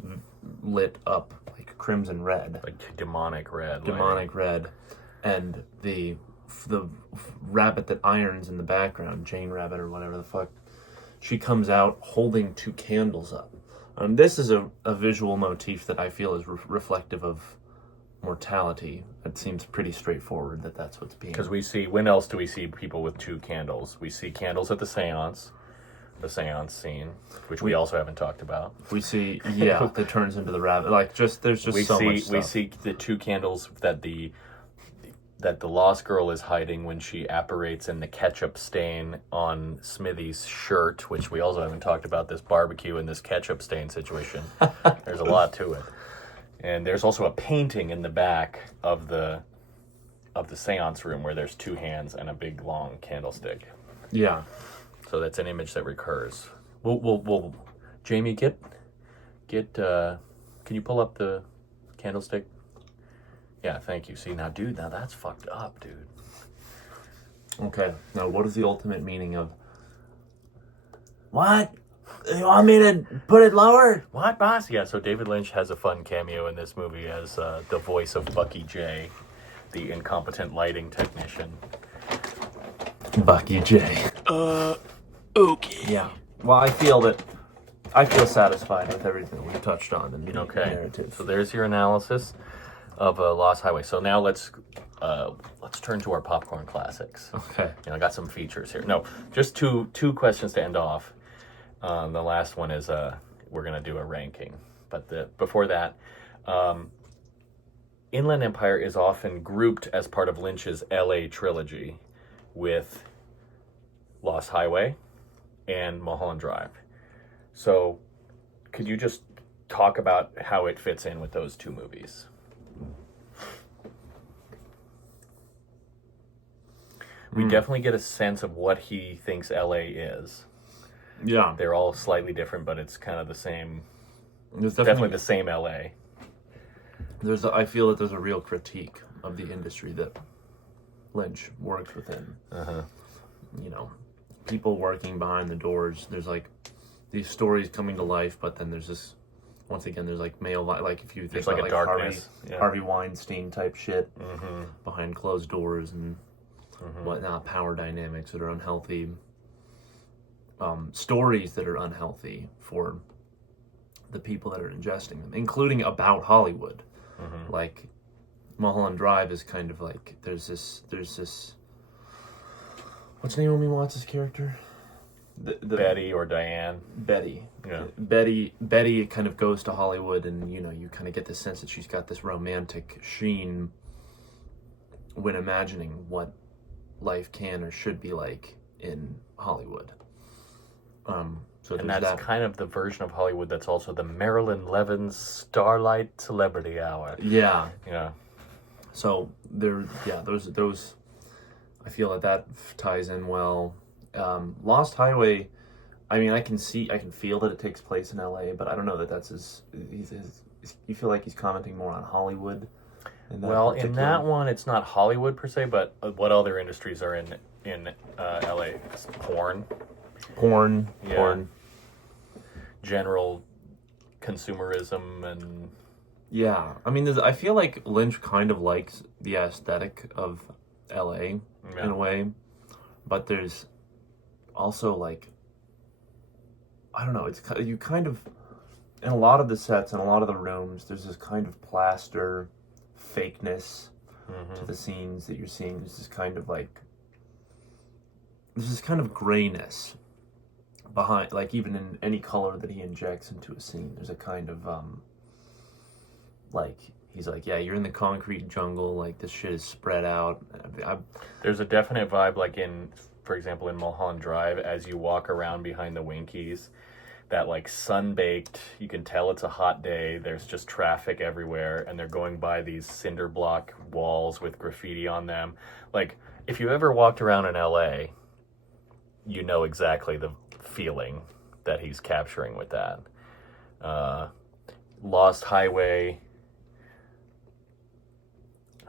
lit up like crimson red. Like demonic red. Red. And the rabbit that irons in the background, Jane Rabbit or whatever the fuck, she comes out holding two candles up. This is a visual motif that I feel is reflective of mortality. It seems pretty straightforward that that's what's being... Because when else do we see people with two candles? We see candles at the seance scene, which we also haven't talked about. We see, that turns into the rabbit. Like, there's just so much stuff. We see the two candles that the Lost Girl is hiding when she apparates in the ketchup stain on Smithy's shirt, which we also haven't talked about, this barbecue and this ketchup stain situation. There's a lot to it. And there's also a painting in the back of the seance room where there's two hands and a big long candlestick. Yeah. So that's an image that recurs. We'll Jamie, can you pull up the candlestick? Yeah, thank you. See, now that's fucked up, dude. Okay, now what is the ultimate meaning of... What? You want me to put it lower? What, boss? Yeah, so David Lynch has a fun cameo in this movie as the voice of Bucky J, the incompetent lighting technician. Bucky J. Okay. Yeah. Well, I feel satisfied with everything we touched on in the narrative. So there's your analysis of Lost Highway. So now let's turn to our popcorn classics. Okay. I got some features here. No, just two questions to end off. The last one is we're gonna do a ranking, but before that, Inland Empire is often grouped as part of Lynch's LA trilogy with Lost Highway and Mulholland Drive. So could you just talk about how it fits in with those two movies? We definitely get a sense of what he thinks LA is. Yeah. They're all slightly different, but it's kind of the same There's definitely the same LA. I feel that there's a real critique of the industry that Lynch works within. You know, people working behind the doors. There's like these stories coming to life, but then there's this. Once again, there's like like if you think about like a darkness. Harvey Weinstein type shit behind closed doors and whatnot, power dynamics that are unhealthy, stories that are unhealthy for the people that are ingesting them, including about Hollywood. Like Mulholland Drive is kind of like there's this what's Naomi Watts' character? The Betty or Diane. Betty. Yeah. Betty kind of goes to Hollywood, and you kind of get the sense that she's got this romantic sheen when imagining what life can or should be like in Hollywood. So and that's kind of the version of Hollywood that's also the Marilyn Levin's Starlight Celebrity Hour. Yeah. Yeah. So those I feel that ties in well. Lost Highway, I mean, I can feel that it takes place in LA, but I don't know that that's you feel like he's commenting more on Hollywood. In that one, it's not Hollywood per se, but what other industries are in LA? Porn. General consumerism and... Yeah, I mean, I feel like Lynch kind of likes the aesthetic of LA in a way, but there's also like, I don't know, you kind of, in a lot of the sets and a lot of the rooms, there's this kind of plaster fakeness to the scenes that you're seeing. There's this kind of grayness behind, like even in any color that he injects into a scene, there's a kind of like he's like, yeah, you're in the concrete jungle, like this shit is spread out. There's a definite vibe, like for example, in Mulholland Drive, as you walk around behind the Winkies, that like sun-baked, you can tell it's a hot day, there's just traffic everywhere, and they're going by these cinder block walls with graffiti on them. Like, if you ever walked around in LA, you know exactly the feeling that he's capturing with that. Lost Highway,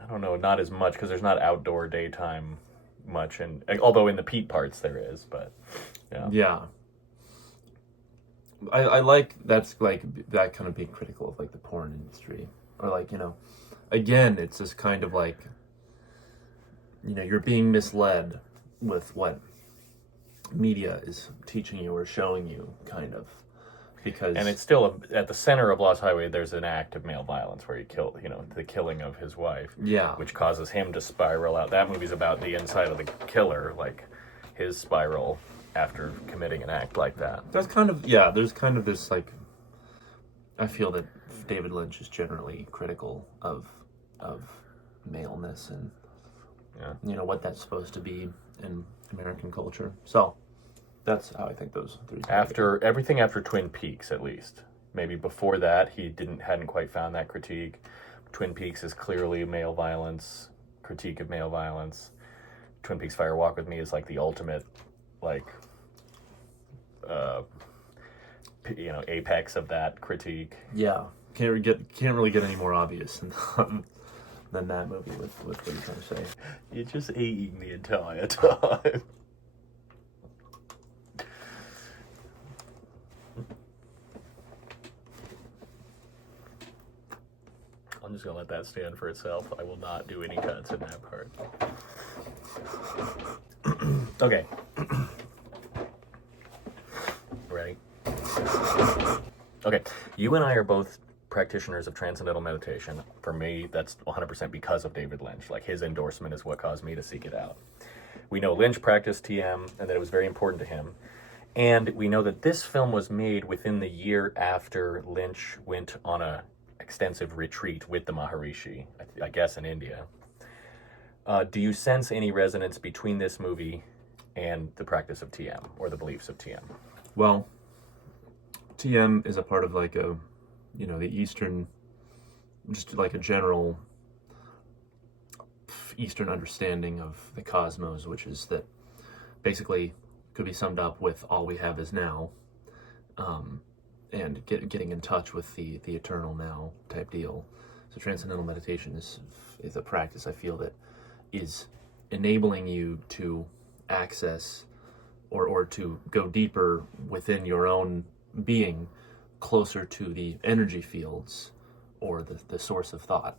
I don't know, not as much, because there's not outdoor daytime much, and although in the peat parts there is, but yeah. I like that's like that kind of being critical of like the porn industry, or like, again, it's this kind of like, you're being misled with what media is teaching you or showing you, kind of, because... And it's still at the center of Lost Highway, there's an act of male violence where he killed, the killing of his wife. Yeah. Which causes him to spiral out. That movie's about the inside of the killer, like his spiral after committing an act like that. There's kind of this, like, I feel that David Lynch is generally critical of maleness and, what that's supposed to be in American culture. So, that's how I think those three... Everything after Twin Peaks, at least. Maybe before that, he hadn't quite found that critique. Twin Peaks is clearly critique of male violence. Twin Peaks Fire Walk With Me is like the ultimate, like, apex of that critique. Yeah, can't really get any more obvious than that movie with what you're trying to say. You're just eating the entire time. I'm just gonna let that stand for itself. I will not do any cuts in that part. Okay. Ready? Okay. You and I are both practitioners of transcendental meditation. For me, that's 100% because of David Lynch. Like, his endorsement is what caused me to seek it out. We know Lynch practiced TM and that it was very important to him. And we know that this film was made within the year after Lynch went on a extensive retreat with the Maharishi, I guess in India. Do you sense any resonance between this movie and the practice of TM, or the beliefs of TM? Well, TM is a part of like the Eastern, just like a general Eastern understanding of the cosmos, which is that basically could be summed up with all we have is now. and getting in touch with the eternal now type deal. So transcendental meditation is a practice I feel that is enabling you to access or to go deeper within your own being, closer to the energy fields or the source of thought,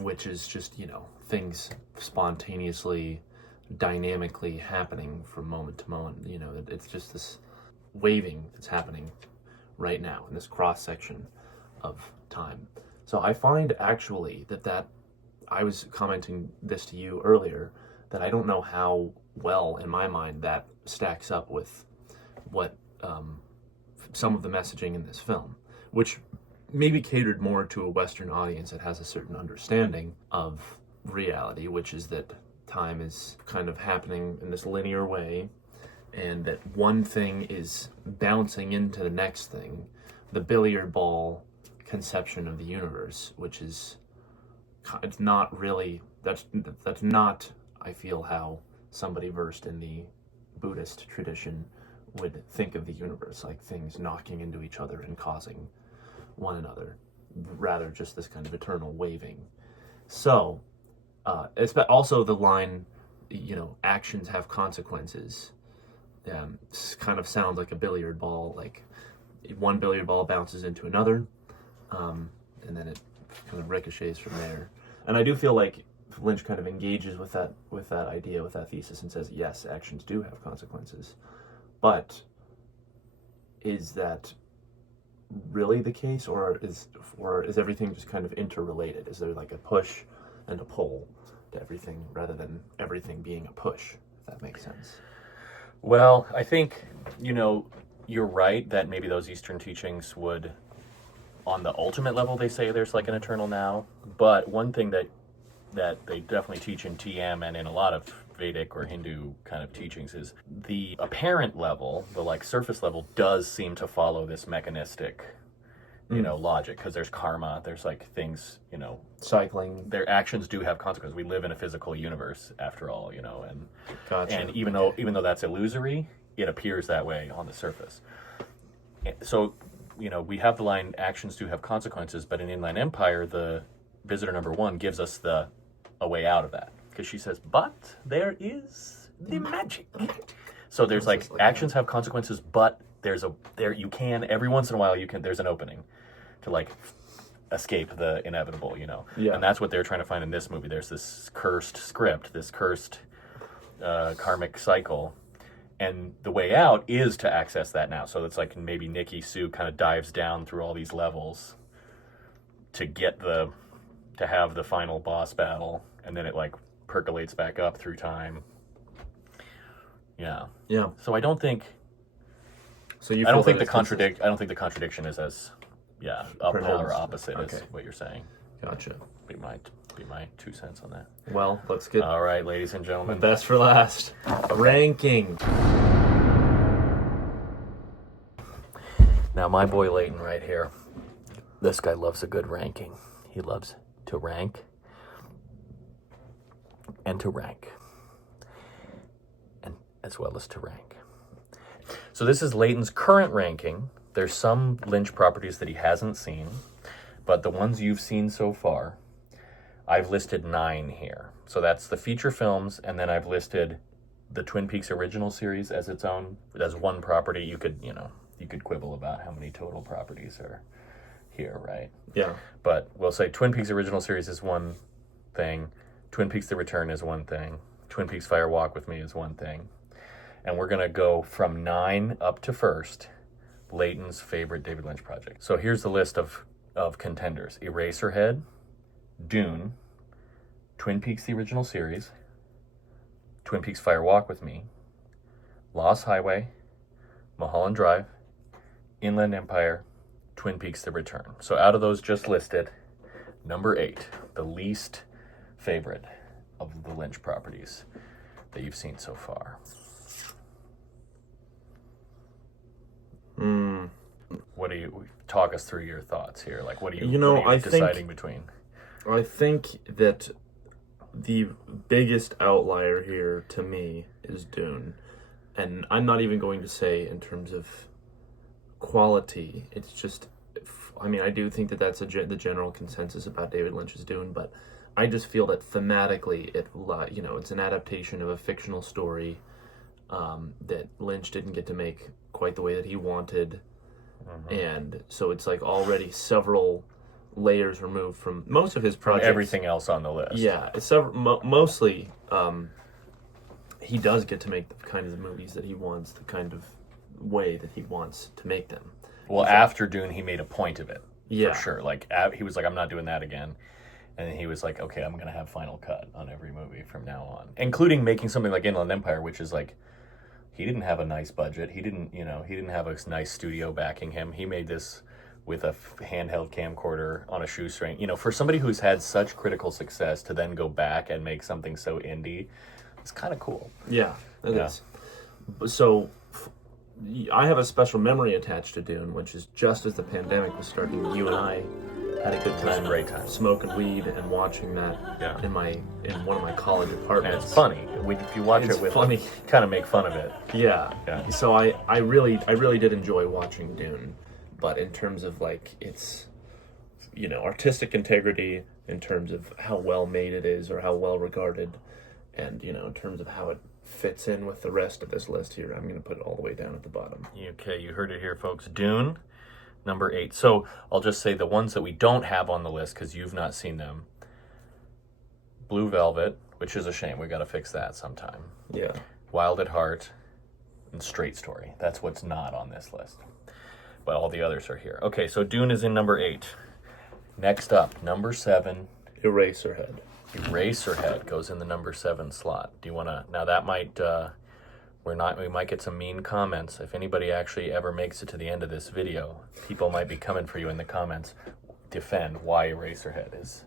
which is just, things spontaneously, dynamically happening from moment to moment. It's just this waving that's happening right now in this cross section of time. So I find actually that I was commenting this to you earlier, that I don't know how well in my mind that stacks up with what some of the messaging in this film, which maybe catered more to a Western audience that has a certain understanding of reality, which is that time is kind of happening in this linear way, and that one thing is bouncing into the next thing, the billiard ball conception of the universe, which is, it's not really, that's not, I feel, how somebody versed in the Buddhist tradition would think of the universe, like things knocking into each other and causing one another, rather just this kind of eternal waving. So, it's also the line, actions have consequences, kind of sounds like a billiard ball, like one billiard ball bounces into another, and then it kind of ricochets from there. And I do feel like Lynch kind of engages with that idea, with that thesis, and says, yes, actions do have consequences. But is that really the case, or is everything just kind of interrelated? Is there like a push and a pull to everything, rather than everything being a push, if that makes sense? Well, I think, you're right that maybe those Eastern teachings would, on the ultimate level, they say there's like an eternal now. But one thing that they definitely teach in TM and in a lot of Vedic or Hindu kind of teachings is the apparent level, the like surface level, does seem to follow this mechanistic, logic, because there's karma, there's like things, cycling. Their actions do have consequences. We live in a physical universe after all, and Gotcha. And even though that's illusory, it appears that way on the surface. So, we have the line, actions do have consequences, but in Inland Empire, the visitor number 1 gives us a way out of that. Because she says, but there is the magic. So there's like actions have consequences, but there's every once in a while there's an opening to like escape the inevitable, Yeah. And that's what they're trying to find in this movie. There's this cursed script, this cursed karmic cycle, and the way out is to access that now. So it's like maybe Nikki Sue kind of dives down through all these levels to get to have the final boss battle, and then it like percolates back up through time. Yeah. So I don't think. So you. I don't think the contradiction is as, polar opposite Okay. as what you're saying. Gotcha. Be my 2 cents on that. Well, let's get All right, ladies and the gentlemen. best for last. Ranking. Now, my boy Layton right here. This guy loves a good ranking. He loves to rank and to rank, and as well as to rank. So this is Layton's current ranking. There's some Lynch properties that he hasn't seen, but the ones you've seen so far, I've listed 9 here. So that's the feature films, and then I've listed the Twin Peaks original series as its own, as one property. You could quibble about how many total properties are here, right? Yeah. But we'll say Twin Peaks original series is one thing, Twin Peaks The Return is one thing, Twin Peaks Fire Walk With Me is one thing, and we're going to go from 9 up to first, Layton's favorite David Lynch project. So here's the list of contenders. Eraserhead, Dune, Twin Peaks The Original Series, Twin Peaks Fire Walk With Me, Lost Highway, Mulholland Drive, Inland Empire, Twin Peaks The Return. So out of those just listed, number 8, the least favorite of the Lynch properties that you've seen so far. What do you talk us through your thoughts here? Like, what are you deciding between? I think that the biggest outlier here to me is Dune. And I'm not even going to say in terms of quality. It's just, I mean, I do think that that's the general consensus about David Lynch's Dune, but I just feel that thematically, it's an adaptation of a fictional story that Lynch didn't get to make quite the way that he wanted, and so it's like already several layers removed from most of his projects. From everything else on the list. Yeah, it's mostly he does get to make the kind of movies that he wants, the kind of way that he wants to make them. Well, after Dune, he made a point of it. Yeah. For sure. Like, he was like, I'm not doing that again. And he was like, okay, I'm going to have Final Cut on every movie from now on. Including making something like Inland Empire, which is like, he didn't have a nice budget. He didn't have a nice studio backing him. He made this with a handheld camcorder on a shoestring. For somebody who's had such critical success to then go back and make something so indie, it's kind of cool. Yeah, it is. So, I have a special memory attached to Dune, which is just as the pandemic was starting, you and I had a good time, great time, smoking weed and watching that in one of my college apartments. And it's funny if you watch it with funny, kind of make fun of it. Yeah. So I really did enjoy watching Dune, but in terms of like its, artistic integrity, in terms of how well made it is or how well regarded, and in terms of how it fits in with the rest of this list here, I'm going to put it all the way down at the bottom. Okay, you heard it here, folks. Dune, number 8. So I'll just say the ones that we don't have on the list because you've not seen them. Blue Velvet, which is a shame. We got to fix that sometime. Yeah. Wild at Heart, and Straight Story. That's what's not on this list. But all the others are here. Okay, so Dune is in number 8. Next up, number 7. Eraserhead. Eraserhead goes in the number 7 slot. Do you want to... Now that might... we might get some mean comments. If anybody actually ever makes it to the end of this video, people might be coming for you in the comments. Defend why Eraserhead is...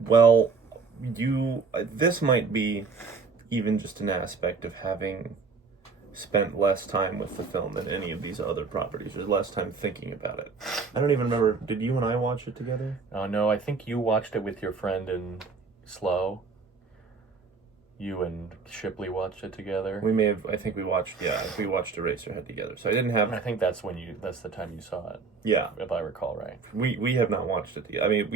Well, this might be even just an aspect of having spent less time with the film than any of these other properties, or less time thinking about it. I don't even remember, did you and I watch it together? Oh, no, I think you watched it with your friend in Slow. You and Shipley watched it together. We may have, I think we watched Eraserhead together. So I didn't have... I think that's the time you saw it. Yeah. If I recall right. We have not watched it together. I mean,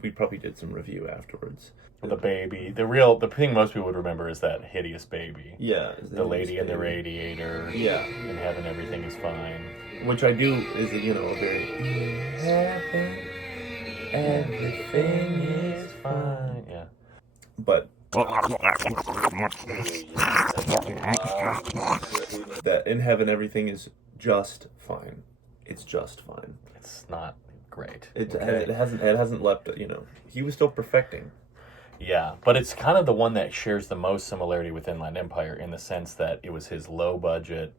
we probably did some review afterwards. The baby. The thing most people would remember is that hideous baby. Yeah. The lady in the radiator. Yeah. In heaven, everything is fine. Which I do is, a very... In heaven, everything is fine. Yeah. But... that in heaven, everything is just fine. It's just fine. It's not great. It hasn't left, he was still perfecting. Yeah, but it's kind of the one that shares the most similarity with Inland Empire in the sense that it was his low budget,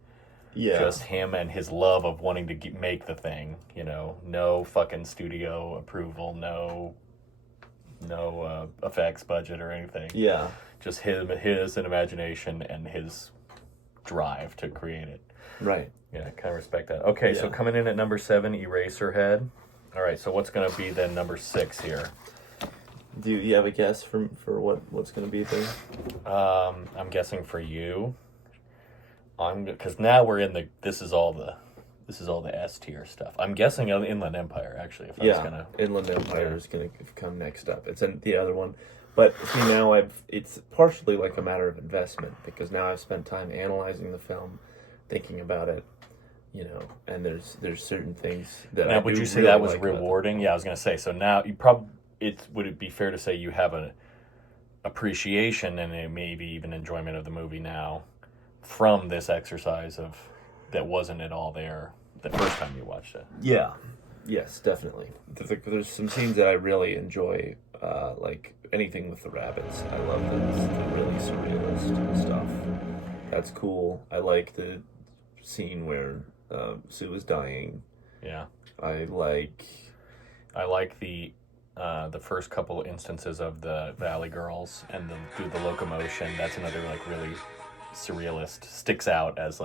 just him and his love of wanting to make the thing, no fucking studio approval, no effects budget or anything. Yeah. Just his imagination and his drive to create it. Right. Yeah, I kind of respect that. Okay, so coming in at number 7, Eraserhead. All right, so what's going to be then number 6 here? Do you have a guess for what's going to be there? I'm guessing for you. Because now we're in the this is all the S tier stuff. I'm guessing Inland Empire actually. If I was gonna... Inland Empire is going to come next up. It's the other one, but see now it's partially like a matter of investment because now I've spent time analyzing the film, thinking about it, and there's certain things that now. I Would you say really that was like rewarding? Yeah, I was going to say. So now would it be fair to say you have an appreciation and maybe even enjoyment of the movie now from this exercise of that wasn't at all there the first time you watched it? Yeah. Yes, definitely. There's some scenes that I really enjoy, like anything with the rabbits. I love the really surrealist stuff. That's cool. I like the scene where Sue is dying. Yeah. I like the first couple instances of the Valley Girls and the locomotion. That's another really surrealist. Sticks out as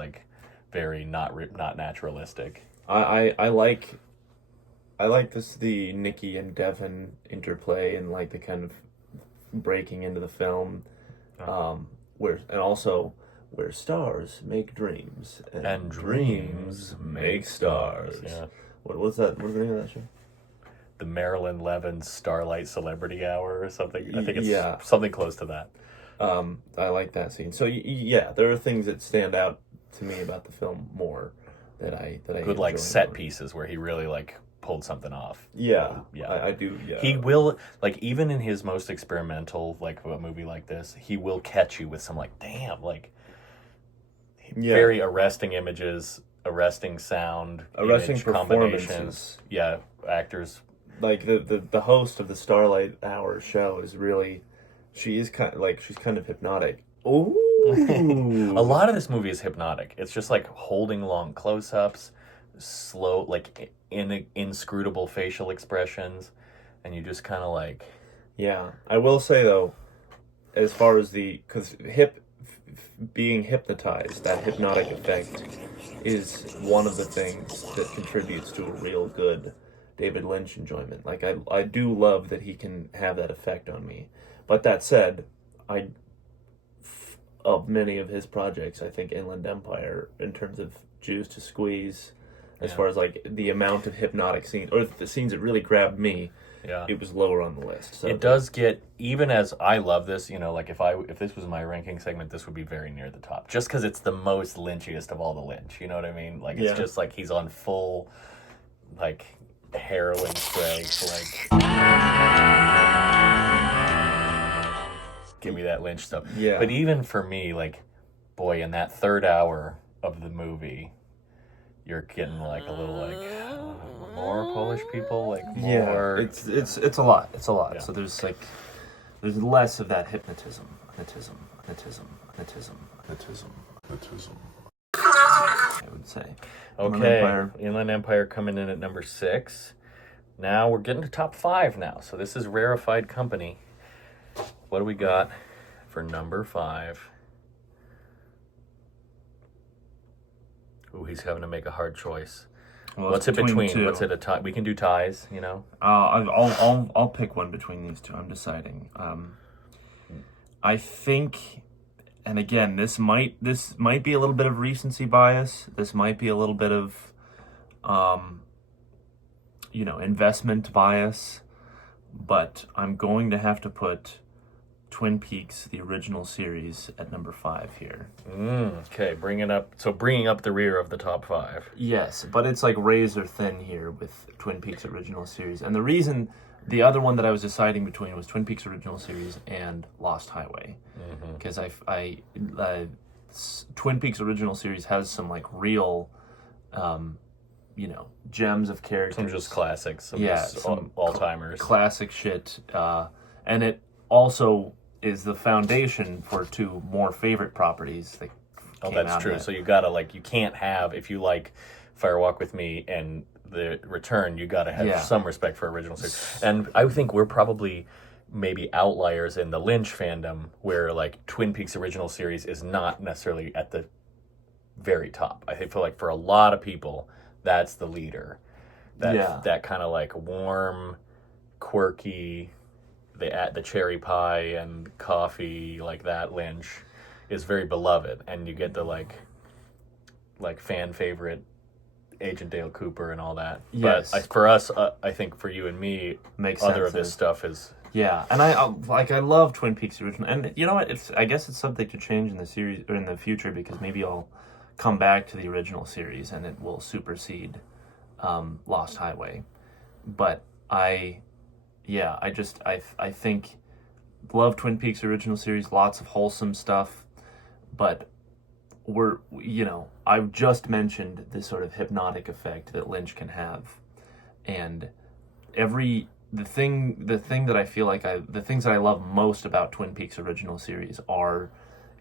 very not naturalistic. I like the Nikki and Devon interplay and the kind of breaking into the film, and also where stars make dreams And dreams make stars. Yeah. What's that? What's the name of that show? The Marilyn Levin Starlight Celebrity Hour or something. I think it's Yeah. something close to that. I like that scene. So yeah, there are things that stand out to me about the film more that I Good like enjoy set more. pieces where he really like pulled something off. Yeah, Yeah. I do. Yeah, He will, like, even in his most experimental, like, a movie like this, he will catch you with some, like, damn, like, very arresting images, arresting sound, arresting image combinations. performances. Yeah, actors. Like the host of the Starlight Hour show is really, she's kind of hypnotic. Ooh, A lot of this movie is hypnotic. It's just, like, holding long close-ups, slow, like, inscrutable facial expressions, and you just kind of, like... Yeah, I will say though, as far as because being hypnotized, that hypnotic effect is one of the things that contributes to a real good David Lynch enjoyment. Like I do love that he can have that effect on me. But that said, of many of his projects, I think Inland Empire, in terms of juice to squeeze, as far as like the amount of hypnotic scenes or the scenes that really grabbed me, it was lower on the list. So it does get, even as I love this, you know, like if this was my ranking segment, this would be very near the top, just because it's the most Lynchiest of all the Lynch. You know what I mean? Like it's just like he's on full, like heroin strength, like give me that Lynch stuff. Yeah. But even for me, like, boy, in that third hour of the movie, you're getting like a little like more Polish people, like more. Yeah, it's a lot. It's a lot. Yeah. So there's less of that hypnotism. I would say. Okay, Inland Empire coming in at number 6. Now we're getting to top 5 now. So this is rarefied company. What do we got for number 5? Ooh, he's having to make a hard choice. Well, What's it between? two. What's it a tie? We can do ties, you know. I'll pick one between these two. I'm deciding. I think, and again, this might be a little bit of recency bias. This might be a little bit of, investment bias. But I'm going to have to put Twin Peaks, the original series, at number 5 here. Okay, bringing up the rear of the top 5. Yes, but it's like razor thin here with Twin Peaks original series. And the reason, the other one that I was deciding between was Twin Peaks original series and Lost Highway. Because Twin Peaks original series has some like real, gems of characters. Some just classics. Some all-timers. Classic shit. And it also is the foundation for 2 more favorite properties that came that's out true. of that. So you gotta you can't have, if you like Fire Walk with Me and The Return, you gotta have some respect for original series. And I think we're probably maybe outliers in the Lynch fandom where like Twin Peaks original series is not necessarily at the very top. I feel like for a lot of people, that's the leader. That kind of like warm, quirky, the cherry pie and coffee, like that Lynch is very beloved, and you get the like fan favorite Agent Dale Cooper and all that. Yes. But for us, I think for you and me, Makes other sense of this stuff is and I love Twin Peaks original, and you know what? I guess it's something to change in the series or in the future, because maybe I'll come back to the original series and it will supersede Lost Highway. But I think love Twin Peaks original series, lots of wholesome stuff, but I've just mentioned this sort of hypnotic effect that Lynch can have, and the thing that I feel like the things that I love most about Twin Peaks original series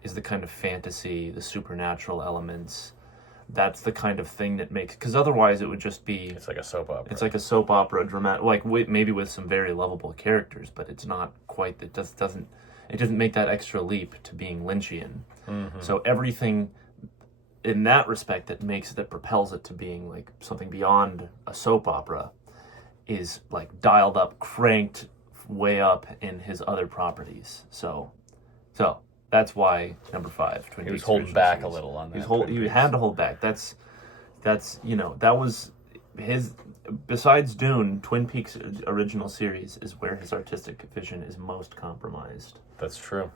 is the kind of fantasy, the supernatural elements. That's the kind of thing that makes, because otherwise it would just be, it's like a soap opera. It's like a soap opera, dramatic, like maybe with some very lovable characters, but it's not quite. It doesn't make that extra leap to being Lynchian. So everything in that respect that propels it to being like something beyond a soap opera is like dialed up, cranked way up in his other properties. So that's why number 5. Twin He was Peaks holding original back series. a little on that. He had to hold back. That's that was his. Besides Dune, Twin Peaks original series is where his artistic vision is most compromised. That's true.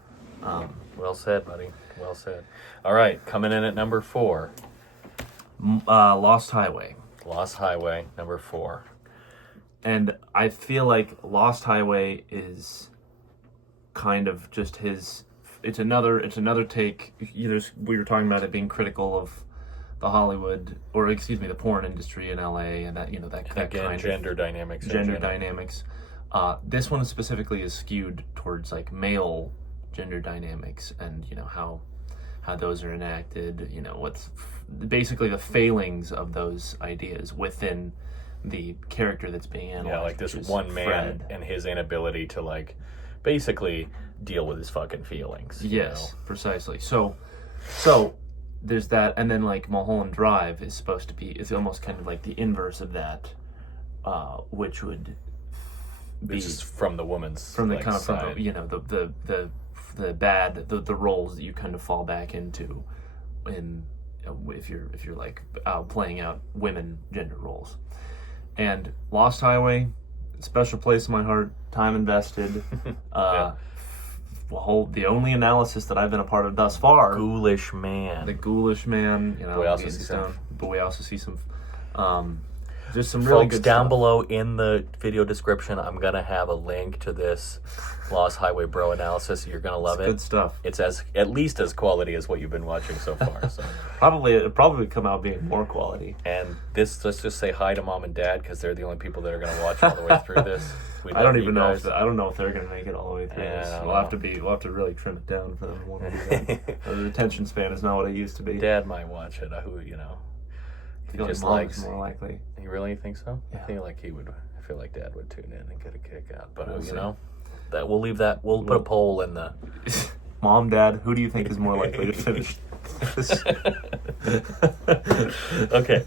Well said, buddy. Well said. All right, coming in at number 4. Lost Highway. Lost Highway, number 4. And I feel like Lost Highway is kind of just his. It's another take. Either we were talking about it being critical of the Hollywood, or excuse me, the porn industry in LA, and that that Again, kind gender of dynamics. gender dynamics. This one specifically is skewed towards like male gender dynamics, and how those are enacted. What's basically the failings of those ideas within the character that's being analyzed. Yeah, like this which is one man Fred. and his inability to like basically deal with his fucking feelings. Yes, precisely. So there's that, and then like Mulholland Drive is supposed to be, it's almost kind of like the inverse of that, which would be This is from the woman's from the like, kind of from side. the bad the roles that you kind of fall back into in if you're like playing out women gender roles. And Lost Highway, special place in my heart, time invested. The only analysis that I've been a part of thus far. Ghoulish man. The ghoulish man, But we also see some just some really folks good down stuff. below in the video description. I'm gonna have a link to this Lost Highway Bro analysis. You're gonna love it. Good stuff. It's at least as quality as what you've been watching so far. So. It'll probably come out being more quality. And this, let's just say hi to mom and dad because they're the only people that are gonna watch all the way through this. We I don't love even you know guys. I don't know if they're gonna make it all the way through Yeah, this. I don't We'll have to really trim it down for them to want to do that. The attention span is not what it used to be. Dad might watch it. He I feel just like Mom likes. is more likely. You really think so? Yeah. I feel like he would. I feel like Dad would tune in and get a kick out. But We'll see. that we'll leave that. We'll put a poll in the. Mom, Dad, who do you think is more likely to finish this? Okay.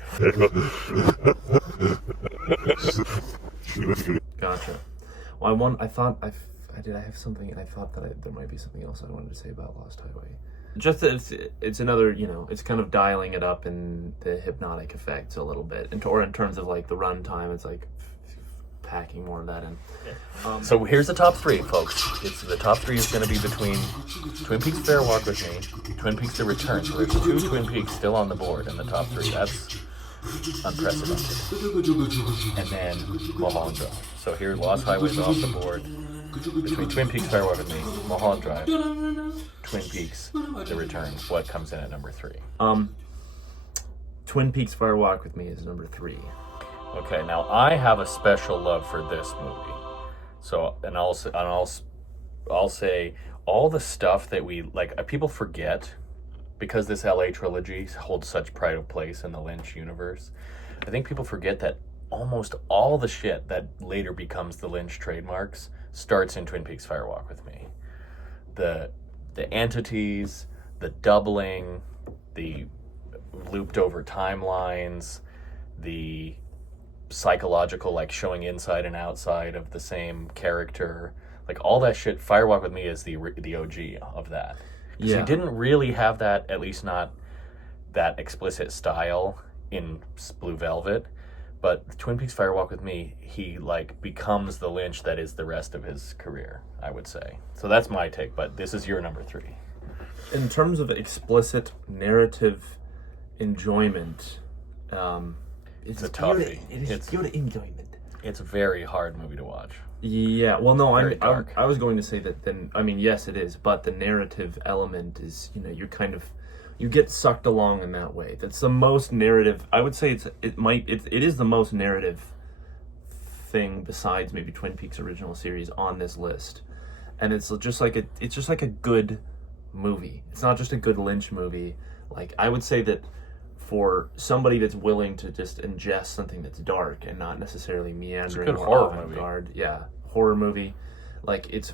Gotcha. Well, I thought did I have something? I thought that there might be something else I wanted to say about Lost Highway. Just that it's another, it's kind of dialing it up in the hypnotic effects a little bit, or in terms of like the runtime, it's like packing more of that in. So here's the top 3, folks. The top 3 is going to be between Twin Peaks: Fair Walk with Me, Twin Peaks: The Return. So there's 2 Twin Peaks still on the board in the top 3. That's unprecedented. And then Mulholland Drive. So here, Lost Highway's off the board. Between Twin Peaks: Fair Walk with Me, Mulholland Drive, Twin Peaks: The Return. What comes in at number 3? Twin Peaks: Fire Walk with Me is number 3. Okay, now I have a special love for this movie. So, and I'll say all the stuff that we like. People forget because this LA trilogy holds such pride of place in the Lynch universe. I think people forget that almost all the shit that later becomes the Lynch trademarks starts in Twin Peaks: Fire Walk with Me. The entities, the doubling, the looped over timelines, the psychological, like showing inside and outside of the same character, like all that shit. Fire Walk with Me is the OG of that. Because he didn't really have that, at least not that explicit style in Blue Velvet. But Twin Peaks: Fire Walk with Me, he like becomes the Lynch that is the rest of his career, I would say. So that's my take, but this is your number 3. In terms of explicit narrative enjoyment, It's a toughie. It's pure enjoyment. It's a very hard movie to watch. Yeah, well, no, Very dark. I was going to say that then, I mean, yes, it is, but the narrative element is, you get sucked along in that way. That's the most narrative, I would say it is the most narrative thing besides maybe Twin Peaks original series on this list. And it's just like a good movie. It's not just a good Lynch movie. Like, I would say that for somebody that's willing to just ingest something that's dark and not necessarily meandering good or horror movie. avant-garde. Yeah, horror movie. Like, it's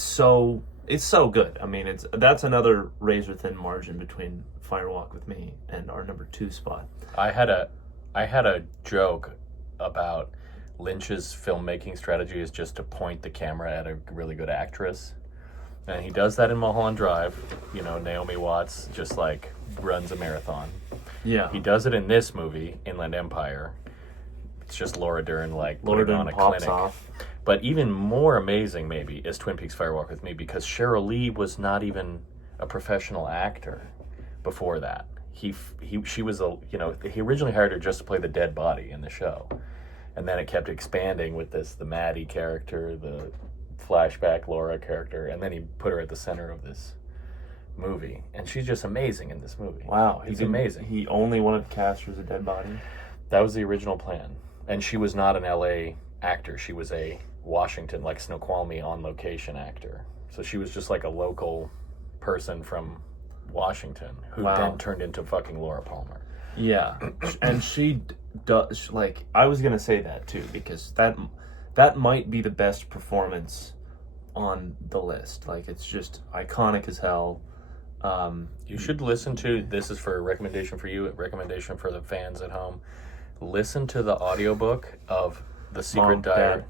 so good. I mean, that's another razor thin margin between Fire Walk with Me and our number 2 spot. I had a joke about Lynch's filmmaking strategy is just to point the camera at a really good actress. And he does that in Mulholland Drive. You know, Naomi Watts just like runs a marathon. Yeah. He does it in this movie, Inland Empire. It's just Laura Dern like Laura putting Dern on a pops clinic. off. But even more amazing, maybe, is Twin Peaks Fire Walk with Me, because Cheryl Lee was not even a professional actor before that. She was he originally hired her just to play the dead body in the show, and then it kept expanding with the Maddie character, the flashback Laura character, and then he put her at the center of this movie, and she's just amazing in this movie. Wow, he's amazing. He only wanted to cast her as a dead body. That was the original plan, and she was not an LA actor. She was a Washington, like Snoqualmie on location actor. So she was just like a local person from Washington who then turned into fucking Laura Palmer. Yeah, and she does, like, I was gonna say that too, because that might be the best performance on the list. Like, it's just iconic as hell. You should listen to, this is for a recommendation for you, a recommendation for the fans at home. Listen to the audiobook of The Secret Diary.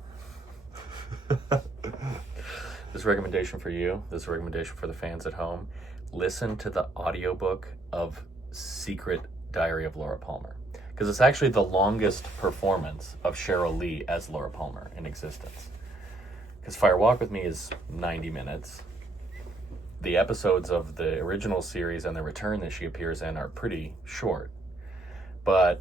This recommendation for you, this recommendation for the fans at home. Listen to the audiobook of Secret Diary of Laura Palmer, because it's actually the longest performance of Cheryl Lee as Laura Palmer in existence. Because Fire Walk with Me is 90 minutes. The episodes of the original series and the return that she appears in are pretty short. But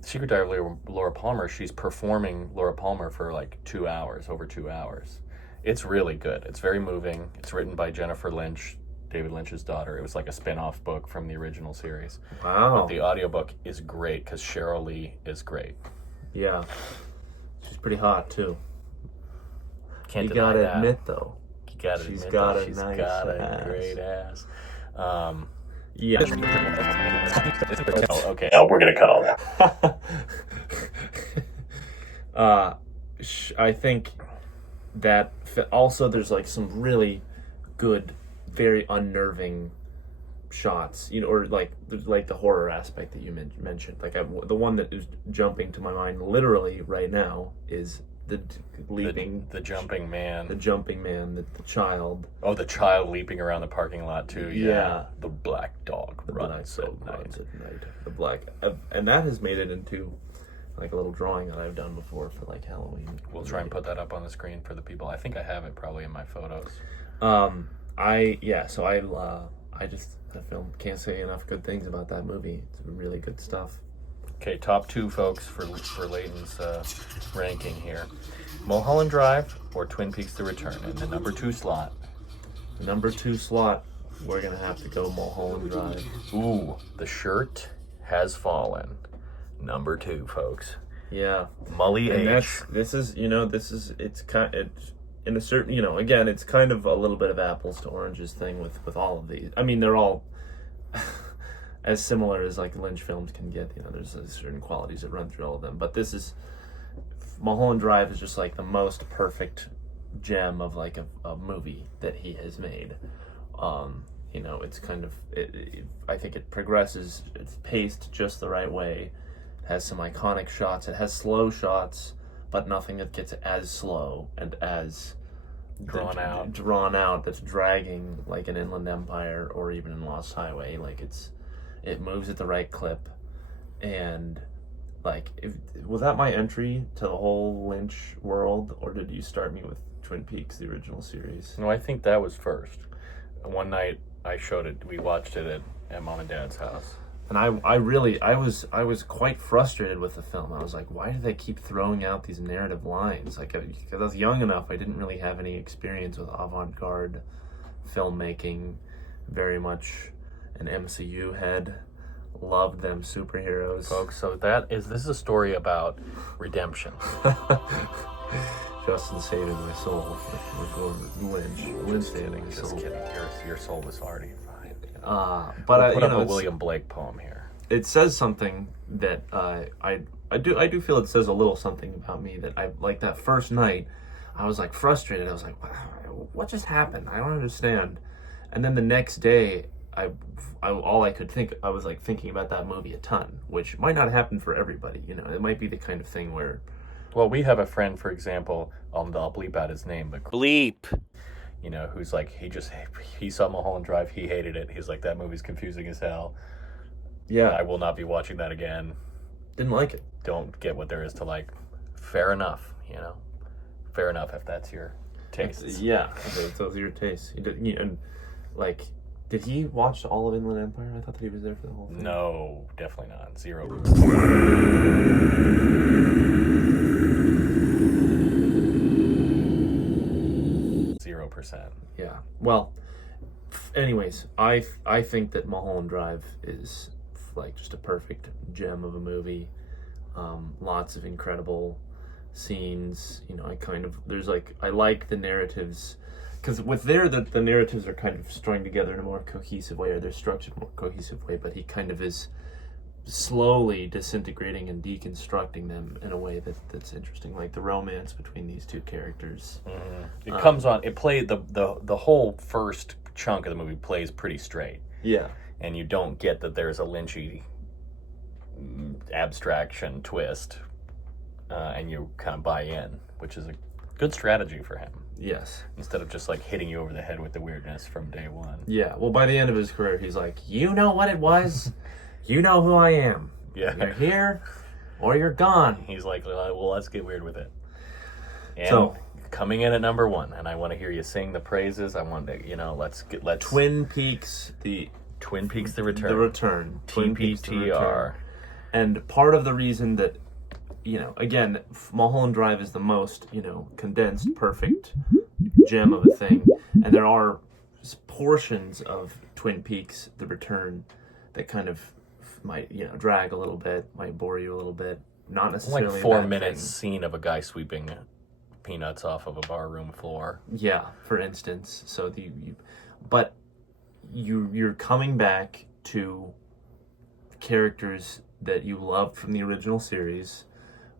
Secret Diary of Laura Palmer, she's performing Laura Palmer for like 2 hours, over 2 hours. It's really good. It's very moving. It's written by Jennifer Lynch, David Lynch's daughter. It was like a spin-off book from the original series. Wow. But the audiobook is great because Cheryl Lee is great. Yeah. She's pretty hot too. Can't you deny gotta that. admit though. You gotta She's admit got that a she's nice got a ass. great ass. Yeah. Oh, okay. Oh, we're gonna cut all that. I think that also there's like some really good, very unnerving shots, you know, or like the horror aspect that you mentioned. Like the one that is jumping to my mind literally right now is the leaping, the jumping man, the child. Oh, the child leaping around the parking lot too. Yeah. The black dog runs at night. The black, and that has made it into like a little drawing that I've done before for like Halloween. We'll try and put that up on the screen for the people. I think I have it probably in my photos. The film, can't say enough good things about that movie. It's really good stuff. Okay, top two, folks, for Layton's ranking here. Mulholland Drive or Twin Peaks: The Return in the number 2 slot. Number 2 slot, we're going to have to go Mulholland Drive. Ooh, the shirt has fallen. Number 2, folks. Yeah. Mully and H. It's in a certain, again, it's kind of a little bit of apples to oranges thing with all of these. I mean, they're all as similar as like Lynch films can get. There's certain qualities that run through all of them. But Mulholland Drive is just like the most perfect gem of like a movie that he has made. It's kind of, I think it progresses, it's paced just the right way. It has some iconic shots. It has slow shots, but nothing that gets as slow and as drawn out that's dragging like an Inland Empire or even in Lost Highway. Like it moves at the right clip. And like, was that my entry to the whole Lynch world, or did you start me with Twin Peaks, the original series? No, I think that was first. One night I showed it, we watched it at Mom and Dad's house. And I was quite frustrated with the film. I was like, why do they keep throwing out these narrative lines? Like, because I was young enough, I didn't really have any experience with avant-garde filmmaking. Very much an MCU head. Loved them superheroes. Folks, so this is a story about redemption. Justin saving my soul. We're going with Lynch. Lynch saving my soul. Just kidding. Your soul was already fine. But we'll put up a William Blake poem here. It says something that I do feel it says a little something about me, that I like that first night I was like frustrated. I was like, what just happened? I don't understand. And then the next day I was like thinking about that movie a ton, which might not happen for everybody. It might be the kind of thing where, well, we have a friend, for example, I'll bleep out his name, but Bleep. you know, who's like, he saw Mulholland Drive, he hated it. He's like, that movie's confusing as hell. Yeah. I will not be watching that again. Didn't like it. Don't get what there is to like. Fair enough, you know. Fair enough if that's your tastes. Yeah, those are your tastes. And like, did he watch all of Inland Empire? I thought that he was there for the whole thing. No, definitely not. 0%. 0%. Yeah. Well, anyways, I think that Mulholland Drive is like just a perfect gem of a movie. Lots of incredible scenes. You know, I like the narratives, because with the narratives are kind of strung together in a more cohesive way, or they're structured in a more cohesive way, but he kind of is slowly disintegrating and deconstructing them in a way that's interesting, like the romance between these two characters. It comes on, it played, the whole first chunk of the movie plays pretty straight. Yeah. And you don't get that there's a Lynchy abstraction twist, and you kind of buy in, which is a good strategy for him. Yes. Instead of just like hitting you over the head with the weirdness from day one. Yeah. Well, by the end of his career, he's like, you know what it was? You know who I am. Yeah. You're here or you're gone. He's like, well, let's get weird with it. And So, coming in at number 1, and I want to hear you sing the praises. I want to, you know, let's Twin Peaks, Twin Peaks, The Return. The Return. Twin Peaks, The TPTR. Return. And part of the reason that, you know, again, Mulholland Drive is the most, you know, condensed, perfect gem of a thing. And there are portions of Twin Peaks, The Return, that kind of might, you know, drag a little bit, might bore you a little bit. Not necessarily Like a 4 bad minutes thing. scene of a guy sweeping peanuts off of a bar room floor. Yeah, for instance. So but you're coming back to characters that you loved from the original series.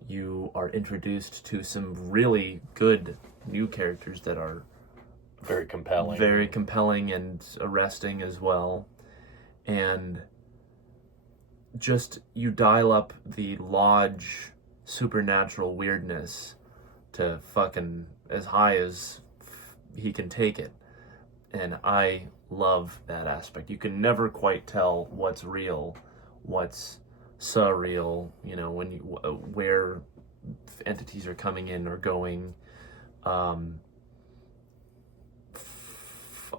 You are introduced to some really good new characters that are Very compelling. very compelling and arresting as well. And just you dial up the lodge supernatural weirdness to fucking as high as he can take it. And I love that aspect. You can never quite tell what's real, what's surreal, you know, when where entities are coming in or going,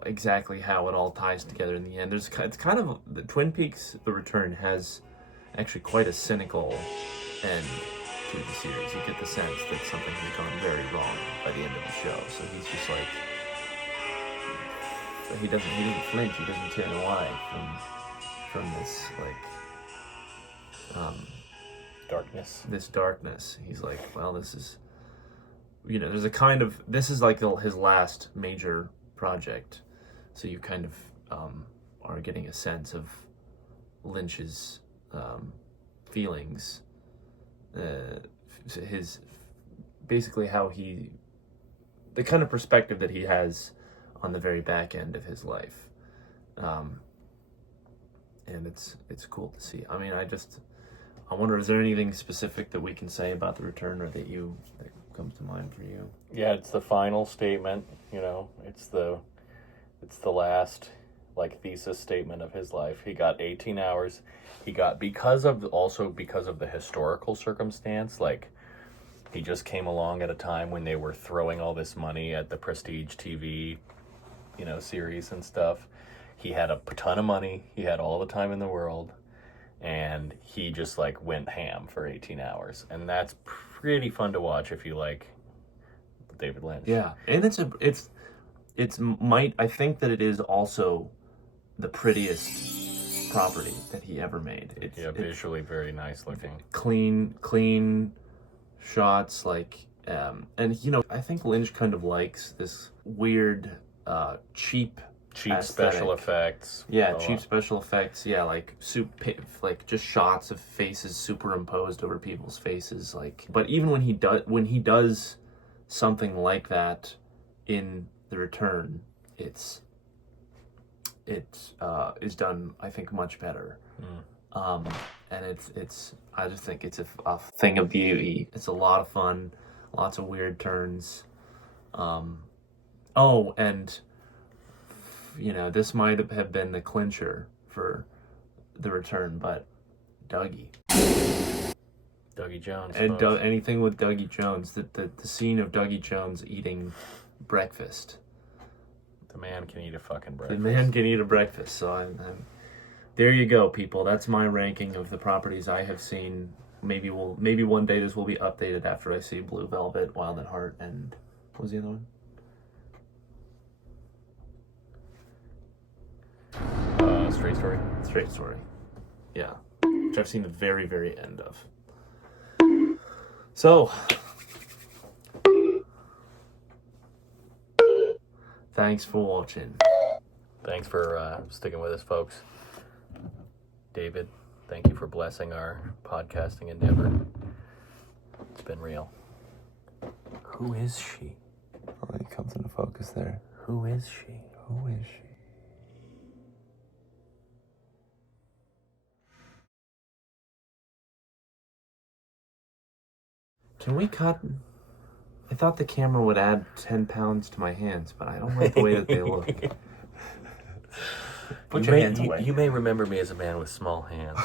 exactly how it all ties together in the end. It's kind of, the Twin Peaks: The Return has actually quite a cynical end to the series. You get the sense that something has gone very wrong by the end of the show. So he's just like, he doesn't flinch. He doesn't turn away from this like darkness. This darkness. He's like, well, this is, you know, there's a kind of, this is like his last major project. So you kind of are getting a sense of Lynch's feelings, his basically how the kind of perspective that he has on the very back end of his life, and it's cool to see. I mean, I wonder, is there anything specific that we can say about The Return, or that comes to mind for you? Yeah, it's the final statement, you know, it's the last like thesis statement of his life. He got 18 hours. He got, because of the historical circumstance, like he just came along at a time when they were throwing all this money at the prestige TV, you know, series and stuff. He had a ton of money. He had all the time in the world, and he just like went ham for 18 hours. And that's pretty fun to watch if you like David Lynch. Yeah, and I think that it is also the prettiest property that he ever made. It's Visually very nice looking. Clean shots, like, and you know, I think Lynch kind of likes this weird, cheap aesthetic. Special effects. Yeah, cheap special effects. Yeah, like like just shots of faces superimposed over people's faces. Like, but even when he does something like that in The Return, it is done, I think, much better. And I just think it's a thing of beauty. It's a lot of fun, lots of weird turns, Oh, and this might have been the clincher for the return, but Dougie. Dougie Jones. And anything with Dougie Jones, the scene of Dougie Jones eating breakfast. The man can eat a fucking breakfast. The man can eat a breakfast. So I'm there you go, people. That's my ranking of the properties I have seen. Maybe one day this will be updated after I see Blue Velvet, Wild at Heart, and what was the other one? Straight Story. Straight Story. Yeah. Which I've seen the very, very end of. So, thanks for watching. Thanks for sticking with us, folks. David, thank you for blessing our podcasting endeavor. It's been real. Who is she? Oh, it comes into focus there. Who is she? Who is she? Can we cut? I thought the camera would add 10 pounds to my hands, but I don't like the way that they look. Put your hands away. You may remember me as a man with small hands.